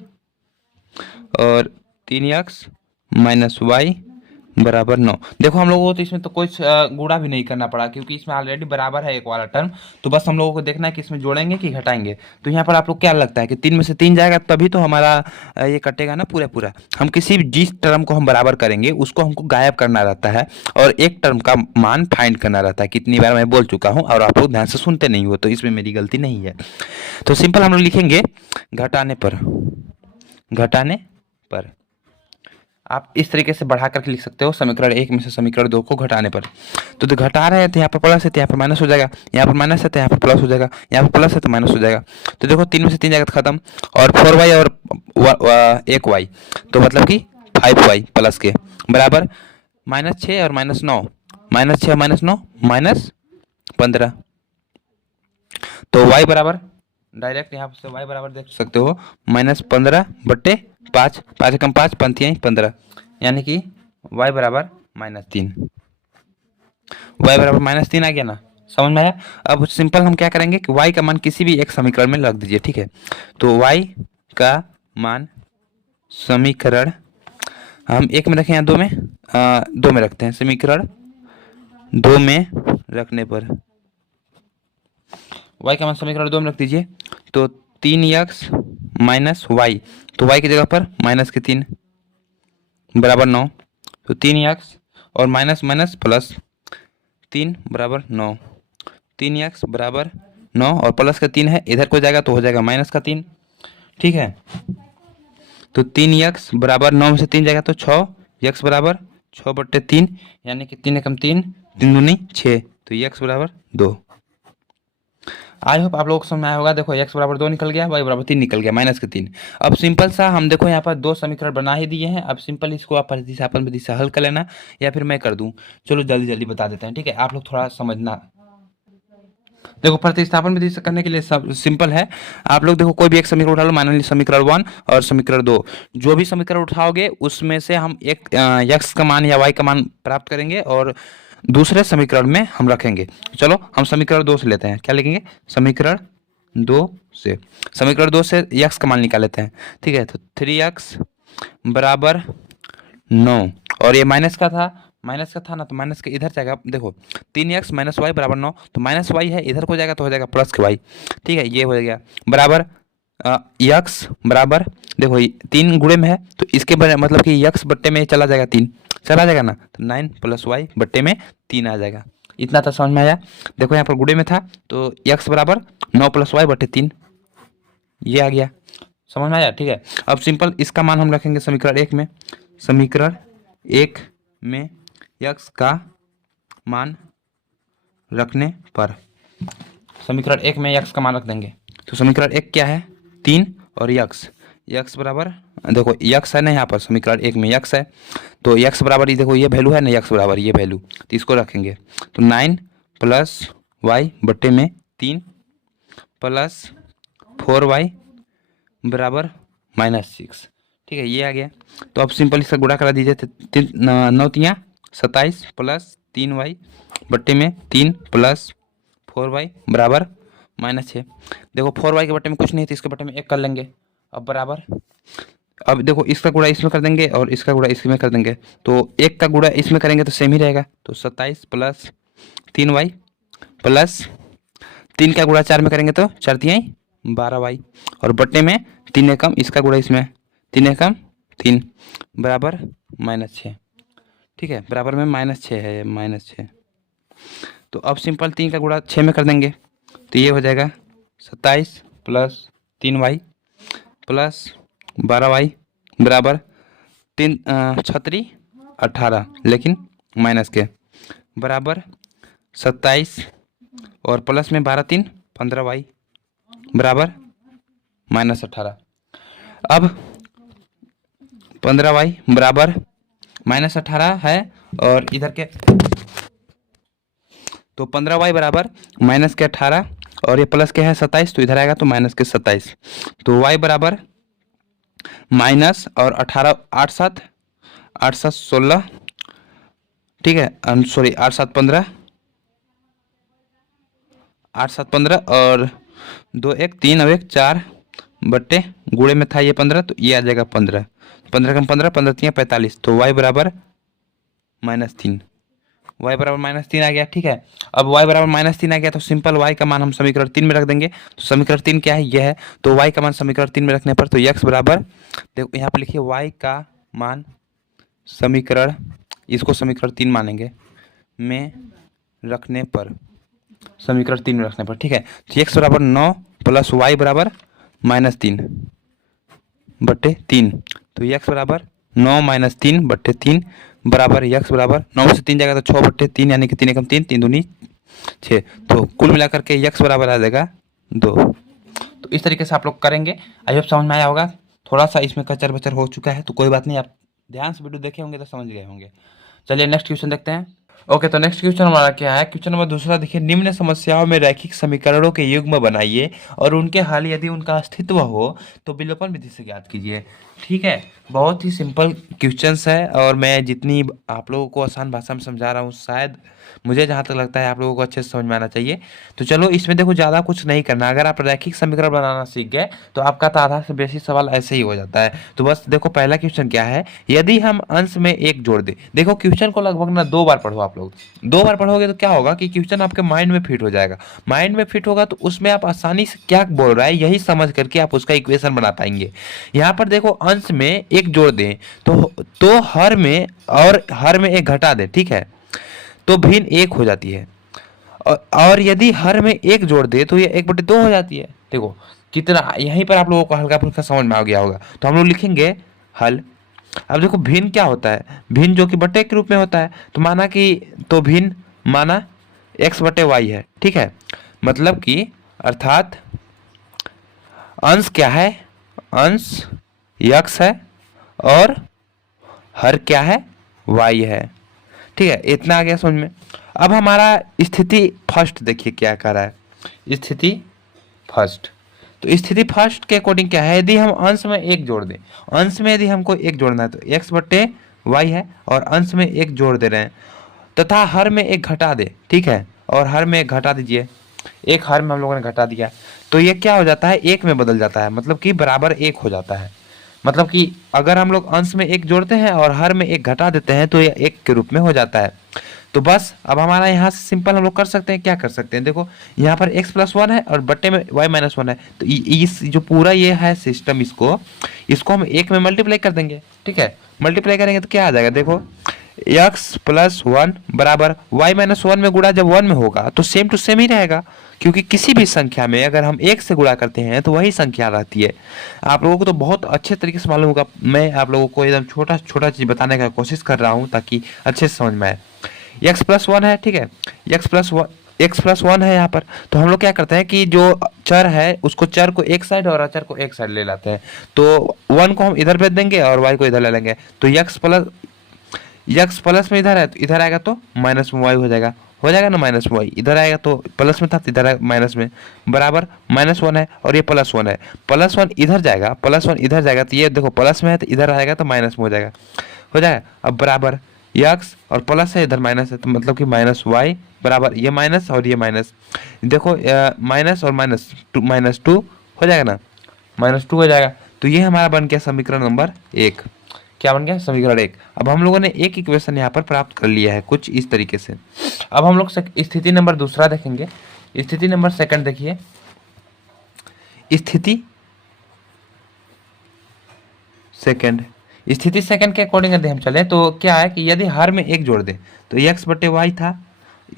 और 3x - y बराबर 9। देखो हम लोगों को तो इसमें तो कोई गुणा भी नहीं करना पड़ा, क्योंकि इसमें ऑलरेडी बराबर है एक वाला टर्म। तो बस हम लोगों को देखना है कि इसमें जोड़ेंगे कि घटाएंगे। तो यहाँ पर आप लोग क्या लगता है कि 3 में से 3 जाएगा तभी तो हमारा ये कटेगा ना पूरा। हम किसी भी जिस टर्म को हम बराबर करेंगे उसको हमको गायब करना रहता है, और एक टर्म का मान फाइंड करना रहता है। कितनी बार मैं बोल चुका हूँ और आप लोग ध्यान से सुनते नहीं हो, तो इसमें मेरी गलती नहीं है। तो सिंपल हम लोग लिखेंगे घटाने पर घटाने पर। आप इस तरीके से बढ़ा करके लिख सकते हो समीकरण 1 में से समीकरण 2 को घटाने पर। तो घटा रहे हैं तो यहाँ पर प्लस है तो यहाँ पर माइनस हो जाएगा, यहाँ पर माइनस है तो यहाँ पर प्लस हो जाएगा, यहाँ पर प्लस है तो माइनस हो जाएगा। तो देखो 3 में से 3 जाएगा तो खत्म, और 4y और 1y, तो मतलब कि 5y प्लस के बराबर -6 और -9, -6 और -9 -15। तो y बराबर डायरेक्ट यहाँ से y बराबर देख सकते हो -15/5, 5 कम 5 पंथियाँ 15, यानी कि y बराबर -3। y बराबर -3 आ गया ना, समझ में आया। अब सिंपल हम क्या करेंगे कि y का मान किसी भी एक समीकरण में रख दीजिए, ठीक है। तो y का मान समीकरण हम 1 में रखें या 2 में, 2 में रखते हैं। समीकरण 2 में रखने पर y का मान समीकरण 2 में रख दीजिए। तो 3x माइनस वाई, तो y की जगह पर -3 बराबर 9। तो 3x और माइनस माइनस प्लस 3 बराबर 9, 3x बराबर 9 और प्लस का 3 है, इधर को जाएगा तो हो जाएगा -3, ठीक है। तो 3x बराबर 9 में से 3 जाएगा तो 6, x बराबर 6/3, यानी कि 3 एकम 3, 3 दूनी 6, तो x बराबर 2। आई होप आप लोगों को समझ में आया होगा। देखो x बराबर 2 निकल गया, y बराबर 3 निकल गया, -3। अब सिंपल सा हम देखो यहाँ पर 2 समीकरण बना ही दिए हैं। अब सिंपल इसको आप प्रतिस्थापन विधि से हल कर लेना, या फिर मैं कर दूं। चलो जल्दी जल्दी बता देते हैं, ठीक है। आप लोग थोड़ा समझना। देखो प्रतिस्थापन विधि से करने के लिए सब सिंपल है। आप लोग देखो कोई भी एक समीकरण उठा लो, मान लीजिए समीकरण 1 और समीकरण 2, जो भी समीकरण उठाओगे उसमें से हम एक x का मान या y का मान प्राप्त करेंगे और दूसरे समीकरण में हम रखेंगे। चलो हम समीकरण 2 से लेते हैं, क्या लिखेंगे, समीकरण 2 से, समीकरण 2 से x का मान निकाल लेते हैं, ठीक है। तो 3x बराबर 9, और ये माइनस का था ना, तो माइनस के इधर जाएगा। देखो 3x माइनस वाई बराबर 9, तो माइनस वाई है, इधर को जाएगा तो हो जाएगा प्लस के वाई, ठीक है। ये हो गया बराबर x बराबर, देखो 3 गुणे में है तो इसके मतलब कि x बट्टे में चला जाएगा, 3 चला जाएगा ना, तो 9 + y बट्टे में 3 आ जाएगा। इतना तो समझ में आया। देखो यहाँ पर गुणे में था तो x बराबर 9 + y बट्टे 3, ये आ गया, समझ में आया, ठीक है। अब सिंपल इसका मान हम रखेंगे समीकरण 1 में, समीकरण 1 में x का मान रखने पर, समीकरण 1 में x का मान रख देंगे। तो समीकरण 1 क्या है, 3 और x बराबर, देखो x है ना यहाँ पर समीकरण 1 में x है, तो x बराबर ये देखो ये वैल्यू है ना, x बराबर ये वैल्यू, तो इसको रखेंगे। तो 9 + y बट्टे में 3 + 4y बराबर -6, ठीक है, ये आ गया। तो अब सिंपल इसका गुणा करा दीजिए। 9 × 27 + 3y बट्टे में 3 + 4y बराबर -6। देखो 4y के बट्टे में कुछ नहीं तो इसके बट्टे में 1 कर लेंगे। अब बराबर, अब देखो इसका गुणा इसमें कर देंगे और इसका गुणा इसमें कर देंगे, तो 1 का गुणा इसमें करेंगे तो सेम ही रहेगा। तो 27 + 3y प्लस 3 का गुणा 4 में करेंगे तो 4 × 12y, और बट्टे में 3 एकम इसका गुणा इसमें 3 एकम 3 बराबर -6, ठीक है, बराबर में -6 है, -6। तो अब सिंपल 3 का गुणा 6 में कर देंगे तो ये हो जाएगा 27 + 3y प्लस 12y बराबर 3 छत्री 18, लेकिन माइनस के बराबर 27 और प्लस में 12 3 15y बराबर -18। अब 15y बराबर -18 है, और इधर के तो 15y बराबर -18 और ये प्लस के है 27, तो इधर आएगा तो -27। तो y बराबर माइनस और 18, 8 7 16, ठीक है, सॉरी 8 7 15, 8 7 15 और 2 1 3 और 1 4 बट्टे गुणे में था ये 15, तो ये आ जाएगा 15, 15 कम 15, 15 3 45, तो y बराबर -3, y बराबर -3 आ गया, ठीक है। अब y बराबर -3 आ गया तो सिंपल y का मान हम समीकरण 3 में रख देंगे। तो समीकरण 3 क्या है, यह है। तो y का मान समीकरण 3 में रखने पर, तो x बराबर, देखो यहाँ पर लिखिए y का मान समीकरण, इसको समीकरण 3 मानेंगे में रखने पर, समीकरण 3 में रखने पर, ठीक है। तो x बराबर 9 + y बराबर -3, बट्टे 3। तो यक्स बराबर 9 माइनस 3 बट्टे 3 बराबर यक्स बराबर 9 से 3 जाएगा तो 6 बट्टे 3 यानी कि 3 एकम 3 3 दूनी 6। तो कुल मिलाकर के यक्स बराबर आ जाएगा 2। तो इस तरीके से आप लोग करेंगे। आई होप समझ में आया होगा। थोड़ा सा इसमें कचर बचर हो चुका है तो कोई बात नहीं, आप ध्यान से वीडियो देखे होंगे तो समझ गए होंगे। चलिए नेक्स्ट क्वेश्चन देखते हैं। ओके, तो नेक्स्ट क्वेश्चन हमारा क्या है? क्वेश्चन नंबर दूसरा देखिए, निम्न समस्याओं में रैखिक समीकरणों के युग्म बनाइए और उनके हल यदि उनका अस्तित्व हो तो विलोपन विधि से ज्ञात कीजिए। ठीक है, बहुत ही सिंपल क्वेश्चंस है और मैं जितनी आप लोगों को आसान भाषा में समझा रहा हूँ, शायद मुझे जहाँ तक लगता है आप लोगों को अच्छे से समझ में आना चाहिए। तो चलो इसमें देखो, ज़्यादा कुछ नहीं करना। अगर आप रैखिक समीकरण बनाना सीख गए तो आपका तो आधा से बेसिक सवाल ऐसे ही हो जाता है। तो बस देखो, पहला क्वेश्चन क्या है, यदि हम अंश में एक जोड़ दें। देखो क्वेश्चन को लगभग ना 2 बार पढ़ो आप लोग। 2 बार पढ़ोगे तो क्या होगा कि क्वेश्चन आपके माइंड में फिट हो जाएगा। माइंड में फिट होगा तो उसमें आप आसानी से क्या बोल रहा है यही समझ करके आप उसका इक्वेशन बना पाएंगे। यहाँ पर देखो, अंश में एक जोड़ दें तो हर में एक घटा दें, ठीक है, तो भिन्न 1 हो जाती है। और यदि हर में एक जोड़ दे तो ये 1/2 हो जाती है। देखो कितना, यहीं पर आप लोगों को हल्का फुल्का समझ में आ गया होगा। तो हम लोग लिखेंगे हल। अब देखो भिन्न क्या होता है, भिन्न जो कि बट्टे के रूप में होता है। तो माना कि तो भिन्न माना x/y है, ठीक है, मतलब कि अर्थात अंश क्या है, अंश x है और हर क्या है, y है। ठीक है, इतना आ गया समझ में। अब हमारा स्थिति फर्स्ट देखिए क्या कर रहा है। स्थिति फर्स्ट, तो स्थिति फर्स्ट के अकॉर्डिंग क्या है, यदि हम अंश में एक जोड़ दें, अंश में यदि हमको एक जोड़ना है तो x/y है और अंश में एक जोड़ दे रहे हैं तथा हर में एक घटा दे, ठीक है, और हर में एक घटा दीजिए। एक हर में हम लोगों ने घटा दिया तो ये क्या हो जाता है, 1 में बदल जाता है, मतलब कि बराबर 1 हो जाता है। मतलब कि अगर हम लोग अंश में एक जोड़ते हैं और हर में एक घटा देते हैं तो ये 1 के रूप में हो जाता है। तो बस अब हमारा यहाँ से सिंपल हम लोग कर सकते हैं, क्या कर सकते हैं, देखो यहाँ पर x+1 है और बट्टे में y-1 है। तो इस जो पूरा ये है सिस्टम, इसको हम 1 में मल्टीप्लाई कर देंगे। ठीक है, मल्टीप्लाई करेंगे तो क्या आ जाएगा, देखो x+1 बराबर y-1 में गुणा जब 1 में होगा तो सेम टू सेम ही रहेगा, क्योंकि किसी भी संख्या में अगर हम 1 से गुणा करते हैं तो वही संख्या रहती है। आप लोगों को तो बहुत अच्छे तरीके से मालूम होगा, मैं आप लोगों को एकदम छोटा छोटा चीज़ बताने का कोशिश कर रहा हूँ ताकि अच्छे से समझ में आए। x+1 है, ठीक है, x+1 है यहाँ पर। तो हम लोग क्या करते हैं कि जो चर है उसको, चर को एक साइड और अचर को एक साइड ले लाते हैं। तो 1 को हम इधर भेज देंगे और y को इधर ले लेंगे। तो x प्लस में इधर है तो इधर आएगा तो माइनस में y हो जाएगा ना, माइनस में y इधर आएगा तो प्लस में था तो इधर आएगा माइनस में, बराबर -1 है और ये +1 है। +1 इधर जाएगा, +1 इधर जाएगा तो ये देखो प्लस में है तो इधर आएगा तो माइनस में हो जाएगा। अब बराबर x और प्लस है इधर माइनस है तो मतलब कि -y बराबर ये माइनस और ये माइनस, देखो माइनस और -2 हो जाएगा ना, -2 हो जाएगा। तो ये हमारा बन गया समीकरण नंबर 1। क्या बन गया, समीकरण 1। अब हम लोगों ने एक इक्वेशन यहाँ पर प्राप्त कर लिया है कुछ इस तरीके से। अब हम लोग स्थिति नंबर दूसरा देखेंगे। स्थिति नंबर सेकंड देखिए, स्थिति सेकंड के अकॉर्डिंग यदि हम चले तो क्या है कि यदि हर में एक जोड़ दे तो x/y था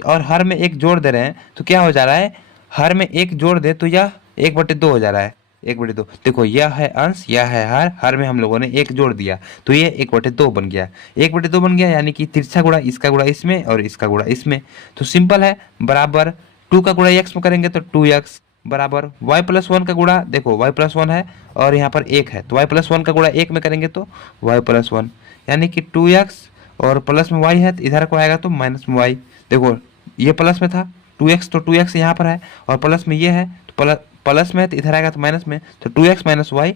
और हर में एक जोड़ दे रहे हैं तो क्या हो जा रहा है, हर में एक जोड़ दे तो यह 1/2 हो जा रहा है। 1/2, देखो यह है अंश, यह है हर में हम लोगों ने एक जोड़ दिया तो ये 1/2 बन गया। 1/2 बन गया यानी कि तिरछा गुणा इसका गुणा इसमें और इसका गुणा इसमें। तो सिंपल है, बराबर 2 का गुणा x में करेंगे तो 2x बराबर y+1 का गुणा, देखो y+1 है और यहाँ पर 1 है तो y+1 का गुणा 1 में करेंगे तो y+1 यानी कि 2x और प्लस में y है तो इधर को आएगा तो माइनस में y। देखो ये प्लस में था 2x तो 2x यहाँ पर है और प्लस में ये है तो प्लस में है तो इधर आएगा तो माइनस में, तो 2x - y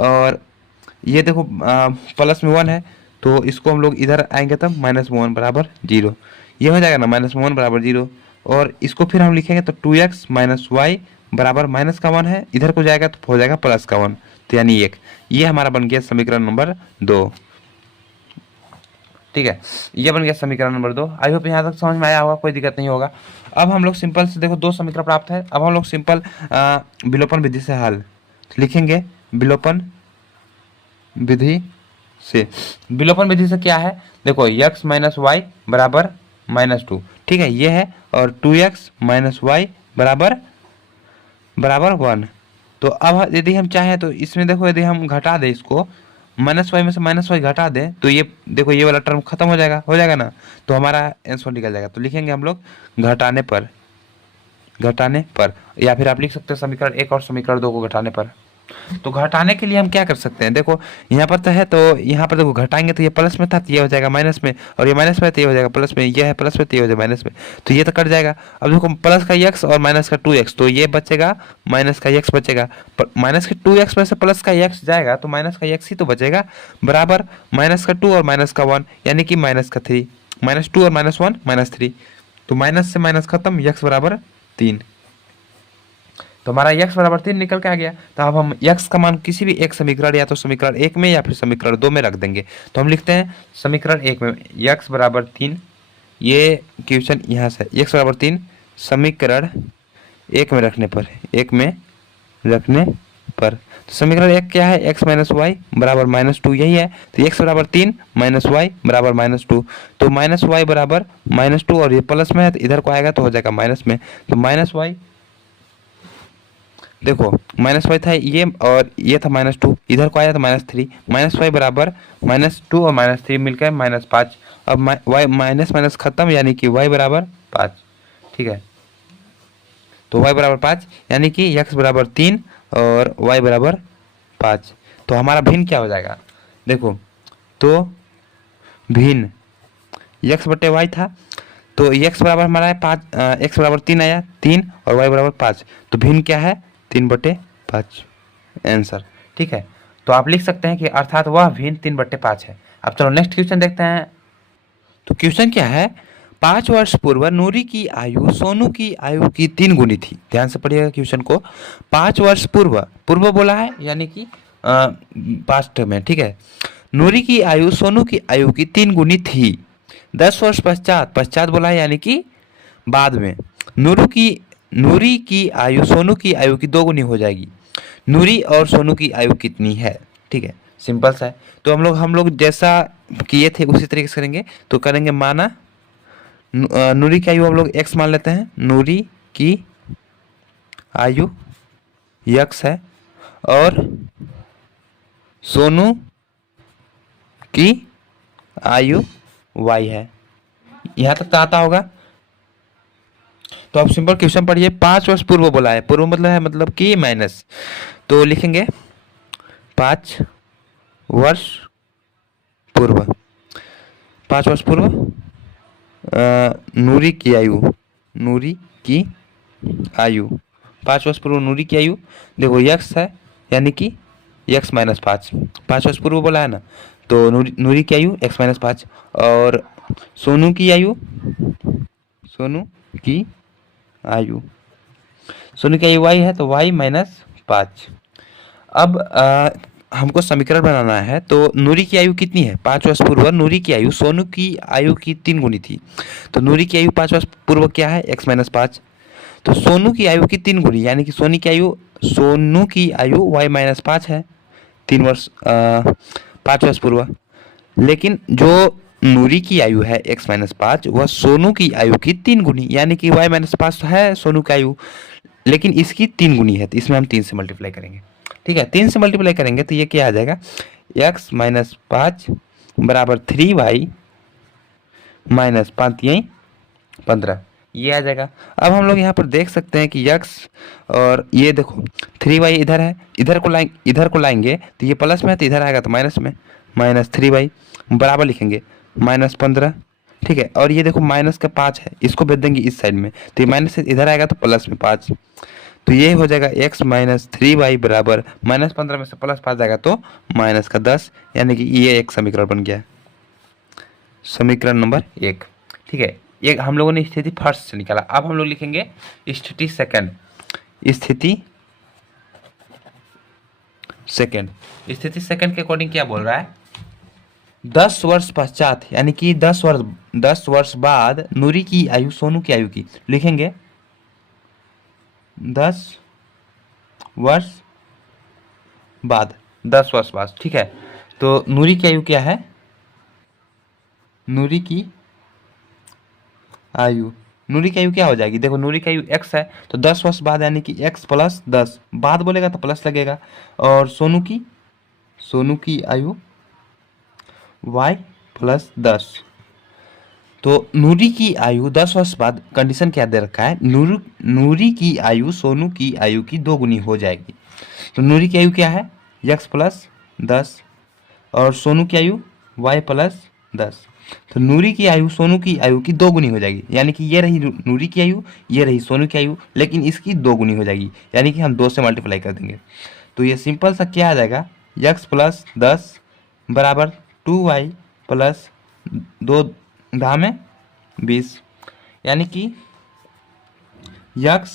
और ये देखो प्लस में 1 है तो इसको हम लोग इधर आएंगे तब -1 बराबर 0, ये हो जाएगा ना, -1 बराबर 0। और इसको फिर हम लिखेंगे तो 2x - y बराबर माइनस का 1 है, इधर को जाएगा तो हो जाएगा प्लस का 1 तो यानी 1। ये हमारा बन गया समीकरण नंबर 2। ठीक है, ये बन गया समीकरण नंबर 2। आई होप यहाँ तक समझ में आया होगा, कोई दिक्कत नहीं होगा। अब हम लोग सिंपल से देखो 2 समीकरण प्राप्त है। अब हम लोग सिंपल विलोपन विधि से हल लिखेंगे। विलोपन विधि से, विलोपन विधि से क्या है, देखो x - y बराबर -2, ठीक है ये है, और 2x - y बराबर 1। तो अब यदि हम चाहें तो इसमें देखो, यदि हम घटा दें इसको, माइनस वाई में से माइनस वाई घटा दें तो ये देखो ये वाला टर्म खत्म हो जाएगा ना, तो हमारा आंसर निकल जाएगा। तो लिखेंगे हम लोग घटाने पर, या फिर आप लिख सकते हैं समीकरण 1 और समीकरण 2 को घटाने पर। तो घटाने के लिए हम क्या कर सकते हैं, देखो यहाँ पर तो है, तो यहाँ पर देखो घटाएंगे तो ये प्लस में था तो ये हो जाएगा माइनस में, और ये माइनस में तो ये हो जाएगा प्लस में, ये है प्लस में तो ये हो जाएगा माइनस में, तो ये तो कट जाएगा। अब देखो प्लस का x और माइनस का 2x, तो ये बचेगा माइनस का x बचेगा, माइनस के 2x में से प्लस का x जाएगा तो माइनस का x ही तो बचेगा, बराबर माइनस का 2 और माइनस का 1 यानी कि माइनस का 3, माइनस 2 और माइनस 1 माइनस 3, तो माइनस से माइनस खत्म, x बराबर 3। तो हमारा x बराबर 3 निकल के आ गया। तो अब हम x का मान किसी भी एक समीकरण, या तो समीकरण 1 में या फिर समीकरण 2 में रख देंगे। तो हम लिखते हैं समीकरण 1 में x बराबर 3, ये क्वेश्चन यहाँ से x बराबर 3 समीकरण 1 में रखने पर तो समीकरण 1 क्या है, x माइनस वाई बराबर -2 यही है। तो x बराबर 3 माइनस वाई बराबर -2, तो माइनस वाई बराबर -2 और ये प्लस में है तो इधर को आएगा तो हो जाएगा माइनस में, तो माइनस वाई, देखो माइनस वाई था ये और ये था -2, इधर को आया तो -3, माइनस वाई बराबर -2 और -3 मिलकर -5। अब वाई माइनस माइनस खत्म यानी कि वाई बराबर 5, ठीक है। तो वाई बराबर 5 यानी कि x बराबर 3 और y बराबर 5। तो हमारा भिन्न क्या हो जाएगा, देखो तो भिन्न x बटे वाई था, तो x बराबर हमारा है 5, x बराबर 3 आया 3 और y बराबर 5, तो भिन्न क्या है 3/5 आंसर, ठीक है। तो आप लिख सकते हैं कि अर्थात वह भिन्न 3/5 है। अब चलो नेक्स्ट क्वेश्चन देखते हैं। तो क्वेश्चन क्या है, 5 वर्ष पूर्व नूरी की आयु सोनू की आयु की 3 गुनी थी। ध्यान से पढ़िएगा क्वेश्चन को, 5 वर्ष पूर्व बोला है यानी कि पास्ट में, ठीक है। नूरी की आयु सोनू की आयु की 3 गुनी थी। 10 वर्ष पश्चात बोला है यानी कि बाद में नूरी की आयु सोनू की आयु की 2 गुनी हो जाएगी। नूरी और सोनू की आयु कितनी है, ठीक है, सिंपल सा है। तो हम लोग जैसा किए थे उसी तरीके से करेंगे। तो करेंगे माना नूरी की आयु हम लोग x मान लेते हैं, नूरी की आयु x है और सोनू की आयु y है। यहाँ तक तो आता होगा। तो आप सिंपल क्वेश्चन पढ़िए, 5 वर्ष पूर्व बोला है, पूर्व मतलब है मतलब कि माइनस, तो लिखेंगे 5 वर्ष पूर्व, 5 वर्ष पूर्व नूरी की आयु 5 वर्ष पूर्व नूरी की आयु, देखो x है यानी कि x माइनस 5, 5 वर्ष पूर्व बोला है ना, तो नूरी की आयु x माइनस 5 और सोनू की आयु y है तो y माइनस 5। अब हमको समीकरण बनाना है। तो नूरी की आयु कितनी है, 5 वर्ष पूर्व नूरी की आयु सोनू की आयु की 3 गुनी थी। तो नूरी की आयु 5 वर्ष पूर्व क्या है, x माइनस 5, तो सोनू की आयु की 3 गुनी यानी कि सोनू की आयु y माइनस 5 है, 5 वर्ष पूर्व। लेकिन जो नूरी की आयु है x माइनस 5 वह सोनू की आयु की 3 गुनी यानी कि y माइनस 5 है सोनू की आयु, लेकिन इसकी 3 गुनी है, तो इसमें हम 3 से मल्टीप्लाई करेंगे, ठीक है। 3 से मल्टीप्लाई करेंगे तो ये क्या आ जाएगा, x माइनस 5 बराबर 3y माइनस 5 यही 15, ये आ जाएगा। अब हम लोग यहाँ पर देख सकते हैं कि x और ये देखो 3y इधर है, इधर को लाएंगे तो ये प्लस में है तो इधर आएगा तो माइनस में, माइनस 3y बराबर लिखेंगे -15, ठीक है। और ये देखो माइनस का 5 है, इसको भेज देंगे इस साइड में तो ये माइनस से इधर आएगा तो प्लस में 5, तो ये हो जाएगा x माइनस 3y बराबर -15 में से +5 जाएगा तो -10, यानी कि ये एक समीकरण बन गया, समीकरण नंबर 1, ठीक है। एक हम लोगों ने स्थिति फर्स्ट से निकाला। अब हम लोग लिखेंगे स्थिति सेकंड। स्थिति सेकंड के अकॉर्डिंग क्या बोल रहा है, 10 वर्ष पश्चात यानी कि 10 वर्ष बाद नूरी की आयु सोनू की आयु की, लिखेंगे 10 वर्ष बाद, ठीक है। तो नूरी की आयु क्या है, नूरी की आयु नूरी की आयु क्या हो जाएगी, देखो नूरी की आयु x है तो 10 वर्ष बाद यानी कि x प्लस 10, बाद बोलेगा तो प्लस लगेगा। और सोनू की आयु y प्लस 10। तो नूरी की आयु 10 वर्ष बाद, कंडीशन क्या दे रखा है, नूरी की आयु सोनू की आयु की 2 गुनी हो जाएगी। तो नूरी की आयु क्या है, x प्लस 10 और सोनू की आयु y प्लस 10। तो नूरी की आयु सोनू की आयु की 2 गुनी हो जाएगी, यानी कि ये रही नूरी की आयु, ये रही सोनू की आयु, लेकिन इसकी 2 गुनी हो जाएगी, यानी कि हम 2 से मल्टीप्लाई कर देंगे। तो ये सिंपल सा क्या आ जाएगा, x प्लस 10 बराबर 2y प्लस 2 घा में 20, यानी कि x,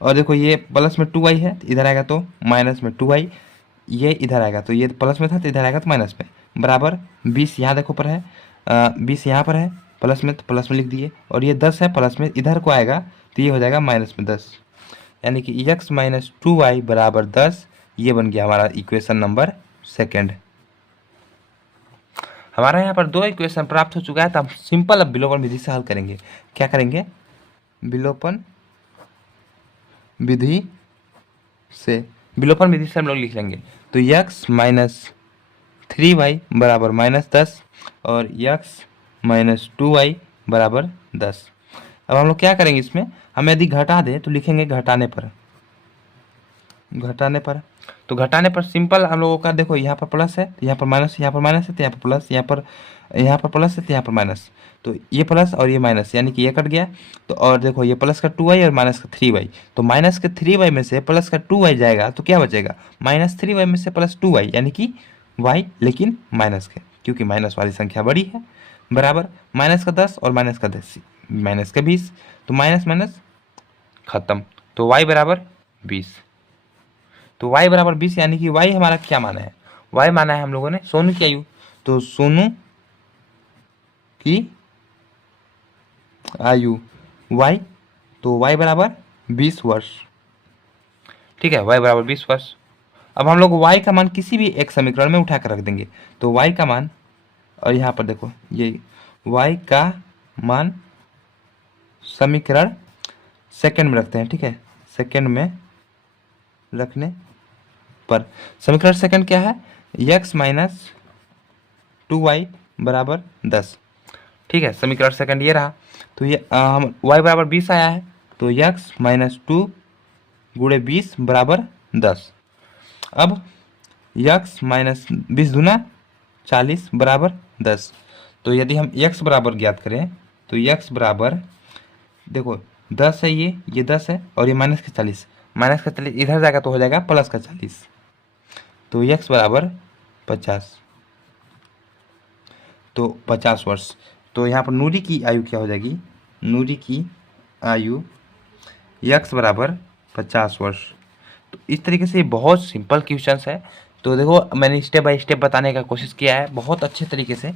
और देखो ये प्लस में 2y है तो इधर आएगा तो माइनस में 2y, ये इधर आएगा तो ये प्लस में था तो इधर आएगा तो माइनस में, बराबर 20 यहाँ देखो पर है, 20 यहाँ पर है प्लस में तो प्लस में लिख दिए, और ये 10 है प्लस में इधर को आएगा तो ये हो जाएगा माइनस में 10, यानी कि x माइनस 2y बराबर 10। ये बन गया हमारा इक्वेशन नंबर सेकेंड। हमारा यहाँ पर 2 इक्वेशन प्राप्त हो चुका है, तो हम सिंपल अब विलोपन विधि से हल करेंगे। क्या करेंगे, विलोपन विधि से हम लोग लिख लेंगे। तो x माइनस 3y बराबर माइनस 10 और x माइनस 2y बराबर 10। अब हम लोग क्या करेंगे, इसमें हम यदि घटा दें तो लिखेंगे घटाने पर। तो घटाने पर सिंपल हम लोगों का, देखो यहाँ पर प्लस है तो यहाँ पर माइनस, यहाँ पर माइनस है तो यहाँ पर प्लस, यहाँ पर प्लस है तो यहाँ पर माइनस, तो ये प्लस और ये माइनस, यानी कि ये कट गया। तो और देखो ये प्लस का 2y और माइनस का 3y, तो माइनस के 3y में से प्लस का 2y जाएगा तो क्या बचेगा, माइनस 3y में से प्लस 2y, यानी कि y लेकिन माइनस के, क्योंकि माइनस वाली संख्या बड़ी है, बराबर माइनस का 10 और माइनस का 10 माइनस का 20, तो माइनस माइनस खत्म, तो y बराबर 20। तो y बराबर 20, यानी कि y हमारा क्या माना है, y माना है हम लोगों ने सोनू की आयु। तो सोनू की आयु y, तो y बराबर 20 वर्ष, ठीक है, y बराबर 20 वर्ष। अब हम लोग y का मान किसी भी एक समीकरण में उठा कर रख देंगे। तो y का मान, और यहाँ पर देखो ये y का मान समीकरण सेकंड में रखते हैं, ठीक है, सेकंड में रखने पर समीकरण सेकंड क्या है, x माइनस 2y बराबर 10, ठीक है, समीकरण सेकंड ये रहा। तो ये हम y बराबर 20 आया है, तो x माइनस 2 गुणे 20 बराबर 10। अब x माइनस 20 दूना 40 बराबर 10। तो यदि हम x बराबर ज्ञात करें तो x बराबर, देखो 10 है, ये 10 है और ये माइनस का 40, इधर जाएगा तो हो जाएगा प्लस का 40, तो x बराबर 50, तो 50 वर्ष। तो यहाँ पर नूरी की आयु क्या हो जाएगी, नूरी की आयु x बराबर 50 वर्ष। तो इस तरीके से बहुत सिंपल क्वेश्चंस है। तो देखो मैंने स्टेप बाय स्टेप बताने का कोशिश किया है बहुत अच्छे तरीके से,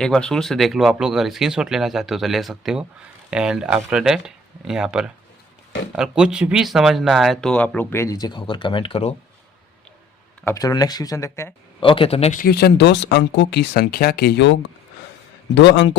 एक बार शुरू से देख लो। आप लोग अगर स्क्रीनशॉट लेना चाहते हो तो ले सकते हो। एंड आफ्टर दैट यहाँ पर और कुछ भी समझ ना आए तो आप लोग बेझिझक होकर कमेंट करो। अब चलो नेक्स्ट क्वेश्चन देखते हैं। ओके, तो नेक्स्ट क्वेश्चन, दो अंकों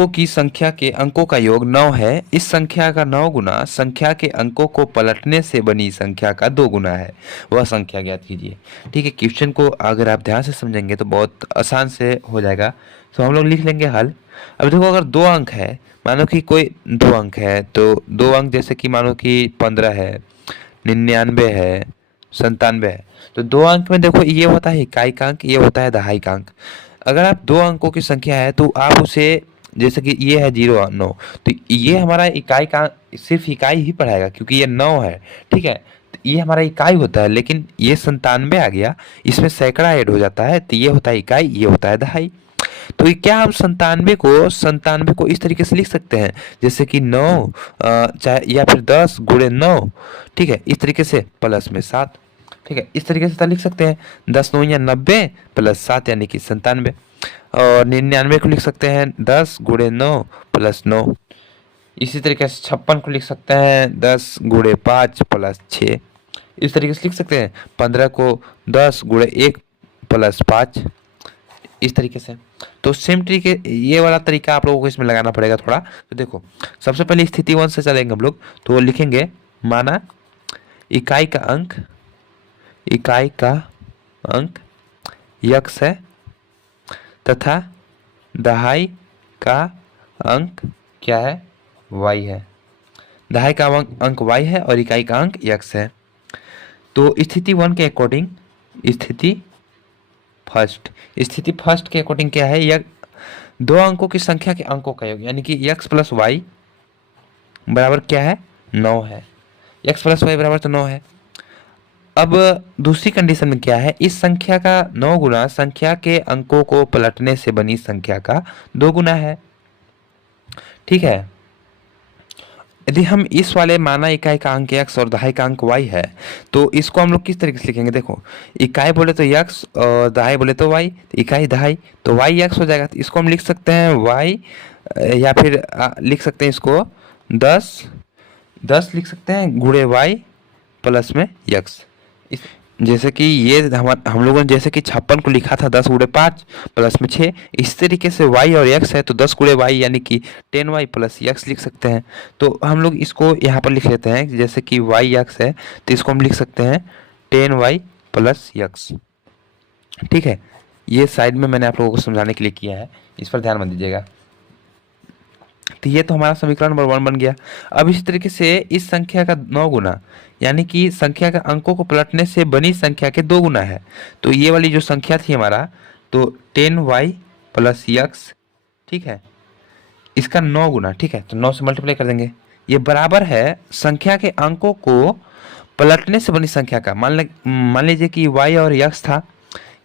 की संख्या के अंकों का योग 9 है। इस संख्या का 9 गुना संख्या के अंकों को पलटने से बनी संख्या का 2 गुना है, वह संख्या ज्ञात कीजिए। ठीक है, क्वेश्चन को अगर आप ध्यान से समझेंगे तो बहुत आसान से हो जाएगा। तो हम लोग लिख लेंगे हल। अब देखो अगर 2 अंक है, मानो कि कोई 2 अंक है, तो 2 अंक जैसे कि मानो कि 15 है, 99 है, 97 है। तो 2 अंक में देखो ये होता है इकाई का अंक, ये होता है दहाई का अंक। अगर आप 2 अंकों की संख्या है तो आप उसे, जैसे कि ये है 0 9, तो ये हमारा इकाई का सिर्फ इकाई ही पढ़ाएगा क्योंकि ये 9 है। ठीक है, तो ये हमारा इकाई होता है, लेकिन ये 97 आ गया, इसमें सैकड़ा ऐड हो जाता है, तो ये होता है इकाई, ये होता है दहाई। तो ये क्या हम 97 को इस तरीके से लिख सकते हैं जैसे कि 9 चाहे या फिर 10 गुणे 9। ठीक है, इस तरीके से प्लस में 7। ठीक है, इस तरीके से लिख सकते हैं 10 9 या 90 प्लस 7 यानी कि 97। और 99 को लिख सकते हैं 10 गुणे 9 प्लस 9। इसी तरीके से 56 को लिख सकते हैं 10 गुणे 5 प्लस 6। इस तरीके से लिख सकते हैं 15 को 10 गुणे 1 प्लस 5, इस तरीके से। तो सेम तरीके ये वाला तरीका आप लोगों को इसमें लगाना पड़ेगा थोड़ा। तो देखो सबसे पहले स्थिति 1 से चलेंगे हम लोग, तो लिखेंगे माना इकाई का अंक x है तथा दहाई का अंक क्या है, y है। दहाई का अंक y है और इकाई का अंक x है। तो स्थिति 1 के अकॉर्डिंग स्थिति फर्स्ट के अकॉर्डिंग क्या है, यह दो अंकों की संख्या के अंकों का योग, यानी कि x प्लस वाई बराबर क्या है, 9 है। x प्लस वाई बराबर तो 9 है। अब दूसरी कंडीशन में क्या है, इस संख्या का 9 गुना संख्या के अंकों को पलटने से बनी संख्या का 2 गुना है। ठीक है। यदि हम इस वाले माना इकाई का अंक x और दहाई का अंक y है, तो इसको हम लोग किस तरीके से लिखेंगे, देखो इकाई बोले तो x और दहाई बोले तो y, तो इकाई दहाई तो y x हो जाएगा। तो इसको हम लिख सकते हैं y, या फिर लिख सकते हैं इसको 10 लिख सकते हैं गुणे y प्लस में x। जैसे कि ये हम लोगों ने जैसे कि 56 को लिखा था 10 गुणे 5 प्लस में 6, इस तरीके से y और x है तो 10 गुणे y यानी कि 10y प्लस x लिख सकते हैं। तो हम लोग इसको यहाँ पर लिख लेते हैं, जैसे कि y x है तो इसको हम लिख सकते हैं 10y प्लस x। ठीक है, ये साइड में मैंने आप लोगों को समझाने के लिए किया है, इस पर ध्यान मत दीजिएगा। तो ये तो हमारा समीकरण नंबर 1 बन गया। अब इस तरीके से इस संख्या का 9 गुना, यानी कि संख्या का अंकों को पलटने से बनी संख्या के 2 गुना है। तो ये वाली जो संख्या थी हमारा, तो 10y प्लस x, ठीक है, इसका 9 गुना, ठीक है, तो 9 से मल्टीप्लाई कर देंगे। ये बराबर है संख्या के अंकों को पलटने से बनी संख्या का। मान लीजिए कि y और x था,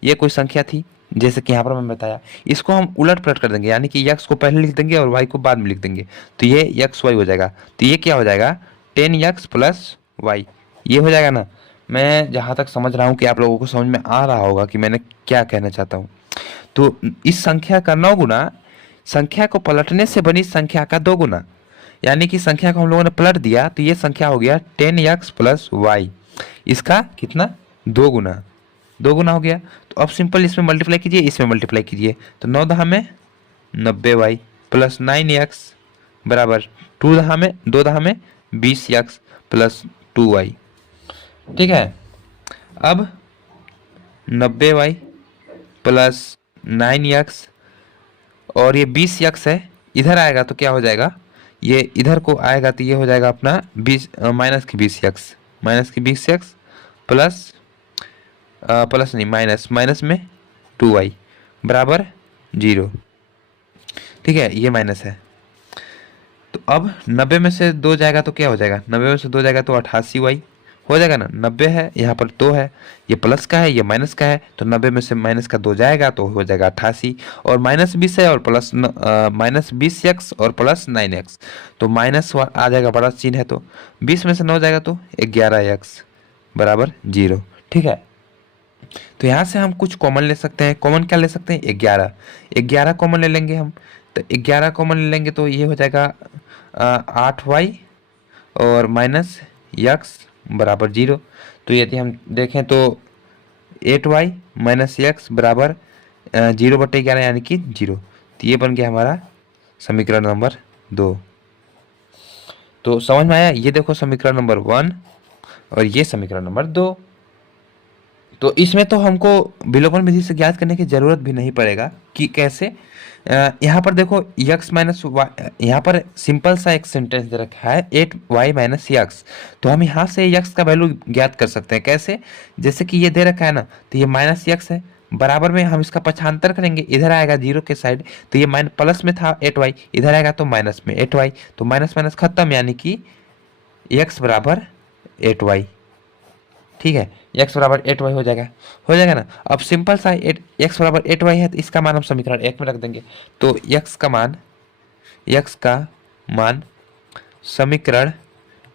ये कोई संख्या थी जैसे कि यहाँ पर मैं बताया, इसको हम उलट पलट कर देंगे, यानी कि x को पहले लिख देंगे और y को बाद में लिख देंगे, तो ये x y हो जाएगा। तो ये क्या हो जाएगा, 10x प्लस y, ये हो जाएगा ना। मैं जहाँ तक समझ रहा हूँ कि आप लोगों को समझ में आ रहा होगा कि मैंने क्या कहना चाहता हूँ। तो इस संख्या का 9 गुना संख्या को पलटने से बनी संख्या का 2 गुना, यानी कि संख्या को हम लोगों ने पलट दिया तो ये संख्या हो गया 10x प्लस वाई, इसका कितना, 2 गुना, 2 गुना हो गया। तो अब सिंपल इसमें मल्टीप्लाई कीजिए, इसमें मल्टीप्लाई कीजिए, तो 9 दहा में 90y प्लस 9x बराबर 2 दहा में 20x प्लस 2y। ठीक है, अब 90y प्लस 9x और ये 20x है, इधर आएगा तो क्या हो जाएगा, ये इधर को आएगा तो ये हो जाएगा अपना 20 माइनस की 20x प्लस प्लस नहीं माइनस में 2y बराबर 0। ठीक है, ये माइनस है। तो अब 90 में से 2 जाएगा तो क्या हो जाएगा, 90 में से 2 जाएगा तो 88y हो जाएगा ना। 90 है, यहाँ पर 2 है, ये प्लस का है ये माइनस का है, तो 90 में से माइनस का 2 जाएगा तो हो जाएगा 88, और माइनस 20 है और प्लस माइनस 20x और प्लस 9x, तो माइनस आ जाएगा बड़ा चिन्ह है, तो 20 में से 9 जाएगा तो 11x बराबर 0। ठीक है, तो यहाँ से हम कुछ कॉमन ले सकते हैं। कॉमन क्या ले सकते हैं, 11 कॉमन ले लेंगे हम। तो 11 कॉमन ले लेंगे तो ये हो जाएगा 8y और माइनस x बराबर 0। तो यदि हम देखें तो 8y माइनस x बराबर 0/11 यानी कि 0। तो ये बन गया हमारा समीकरण नंबर 2। तो समझ में आया, ये देखो समीकरण नंबर 1 और ये समीकरण नंबर 2। तो इसमें तो हमको विलोपन विधि से ज्ञात करने की जरूरत भी नहीं पड़ेगा कि कैसे। यहाँ पर देखो x माइनस वाई, यहाँ पर सिंपल सा एक सेंटेंस दे रखा है 8y माइनस x, तो हम यहाँ से x का वैल्यू ज्ञात कर सकते हैं। कैसे, जैसे कि ये दे रखा है ना, तो ये माइनस x है, बराबर में हम इसका पक्षांतर करेंगे, इधर आएगा 0 के साइड, तो ये माइनस प्लस में था 8y, इधर आएगा तो माइनस में 8y, तो माइनस माइनस खत्म, यानी कि x बराबर 8y। ठीक है, x बराबर 8y हो जाएगा ना। अब सिंपल सा x बराबर 8y है, तो इसका मान हम समीकरण 1 में रख देंगे। तो x का मान समीकरण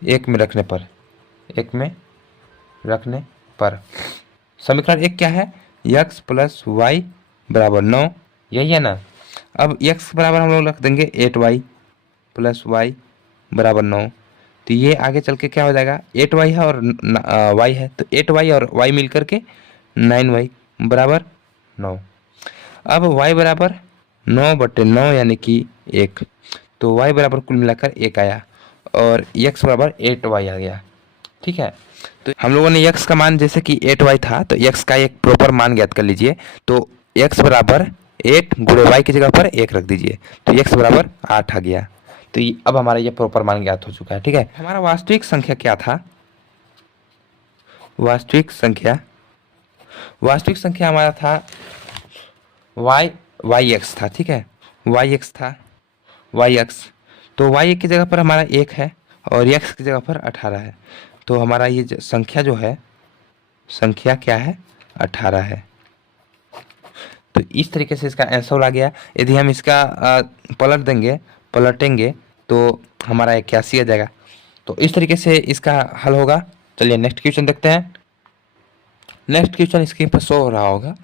1 में रखने पर समीकरण 1 क्या है, x प्लस वाई बराबर 9, यही है ना। अब x बराबर हम लोग रख देंगे 8y प्लस वाई बराबर 9, तो ये आगे चल के क्या हो जाएगा, 8y है और y है, तो 8y और y मिल करके 9y बराबर 9। अब y बराबर 9/9 यानी कि 1। तो y बराबर कुल मिलाकर 1 आया और x बराबर 8y आ गया। ठीक है, तो हम लोगों ने x का मान जैसे कि 8y था तो x का एक प्रॉपर मान ज्ञात कर लीजिए। तो x बराबर 8 गुणे y की जगह पर 1 रख दीजिए तो x बराबर 8 आ गया। तो अब हमारा ये प्रॉपर मान ज्ञात हो चुका है। ठीक है, हमारा वास्तविक संख्या क्या था? वास्तविक संख्या हमारा था yx था। ठीक है, yx था, yx। तो y की जगह पर हमारा 1 है और x की जगह पर 18 है। तो हमारा ये संख्या जो है, संख्या क्या है? 18 है। तो इस तरीके से इसका आंसर आ गया। यदि हम इसका पलटेंगे तो हमारा 81 आ जाएगा। तो इस तरीके से इसका हल होगा। चलिए नेक्स्ट क्वेश्चन देखते हैं। नेक्स्ट क्वेश्चन स्क्रीन पर शो हो रहा होगा।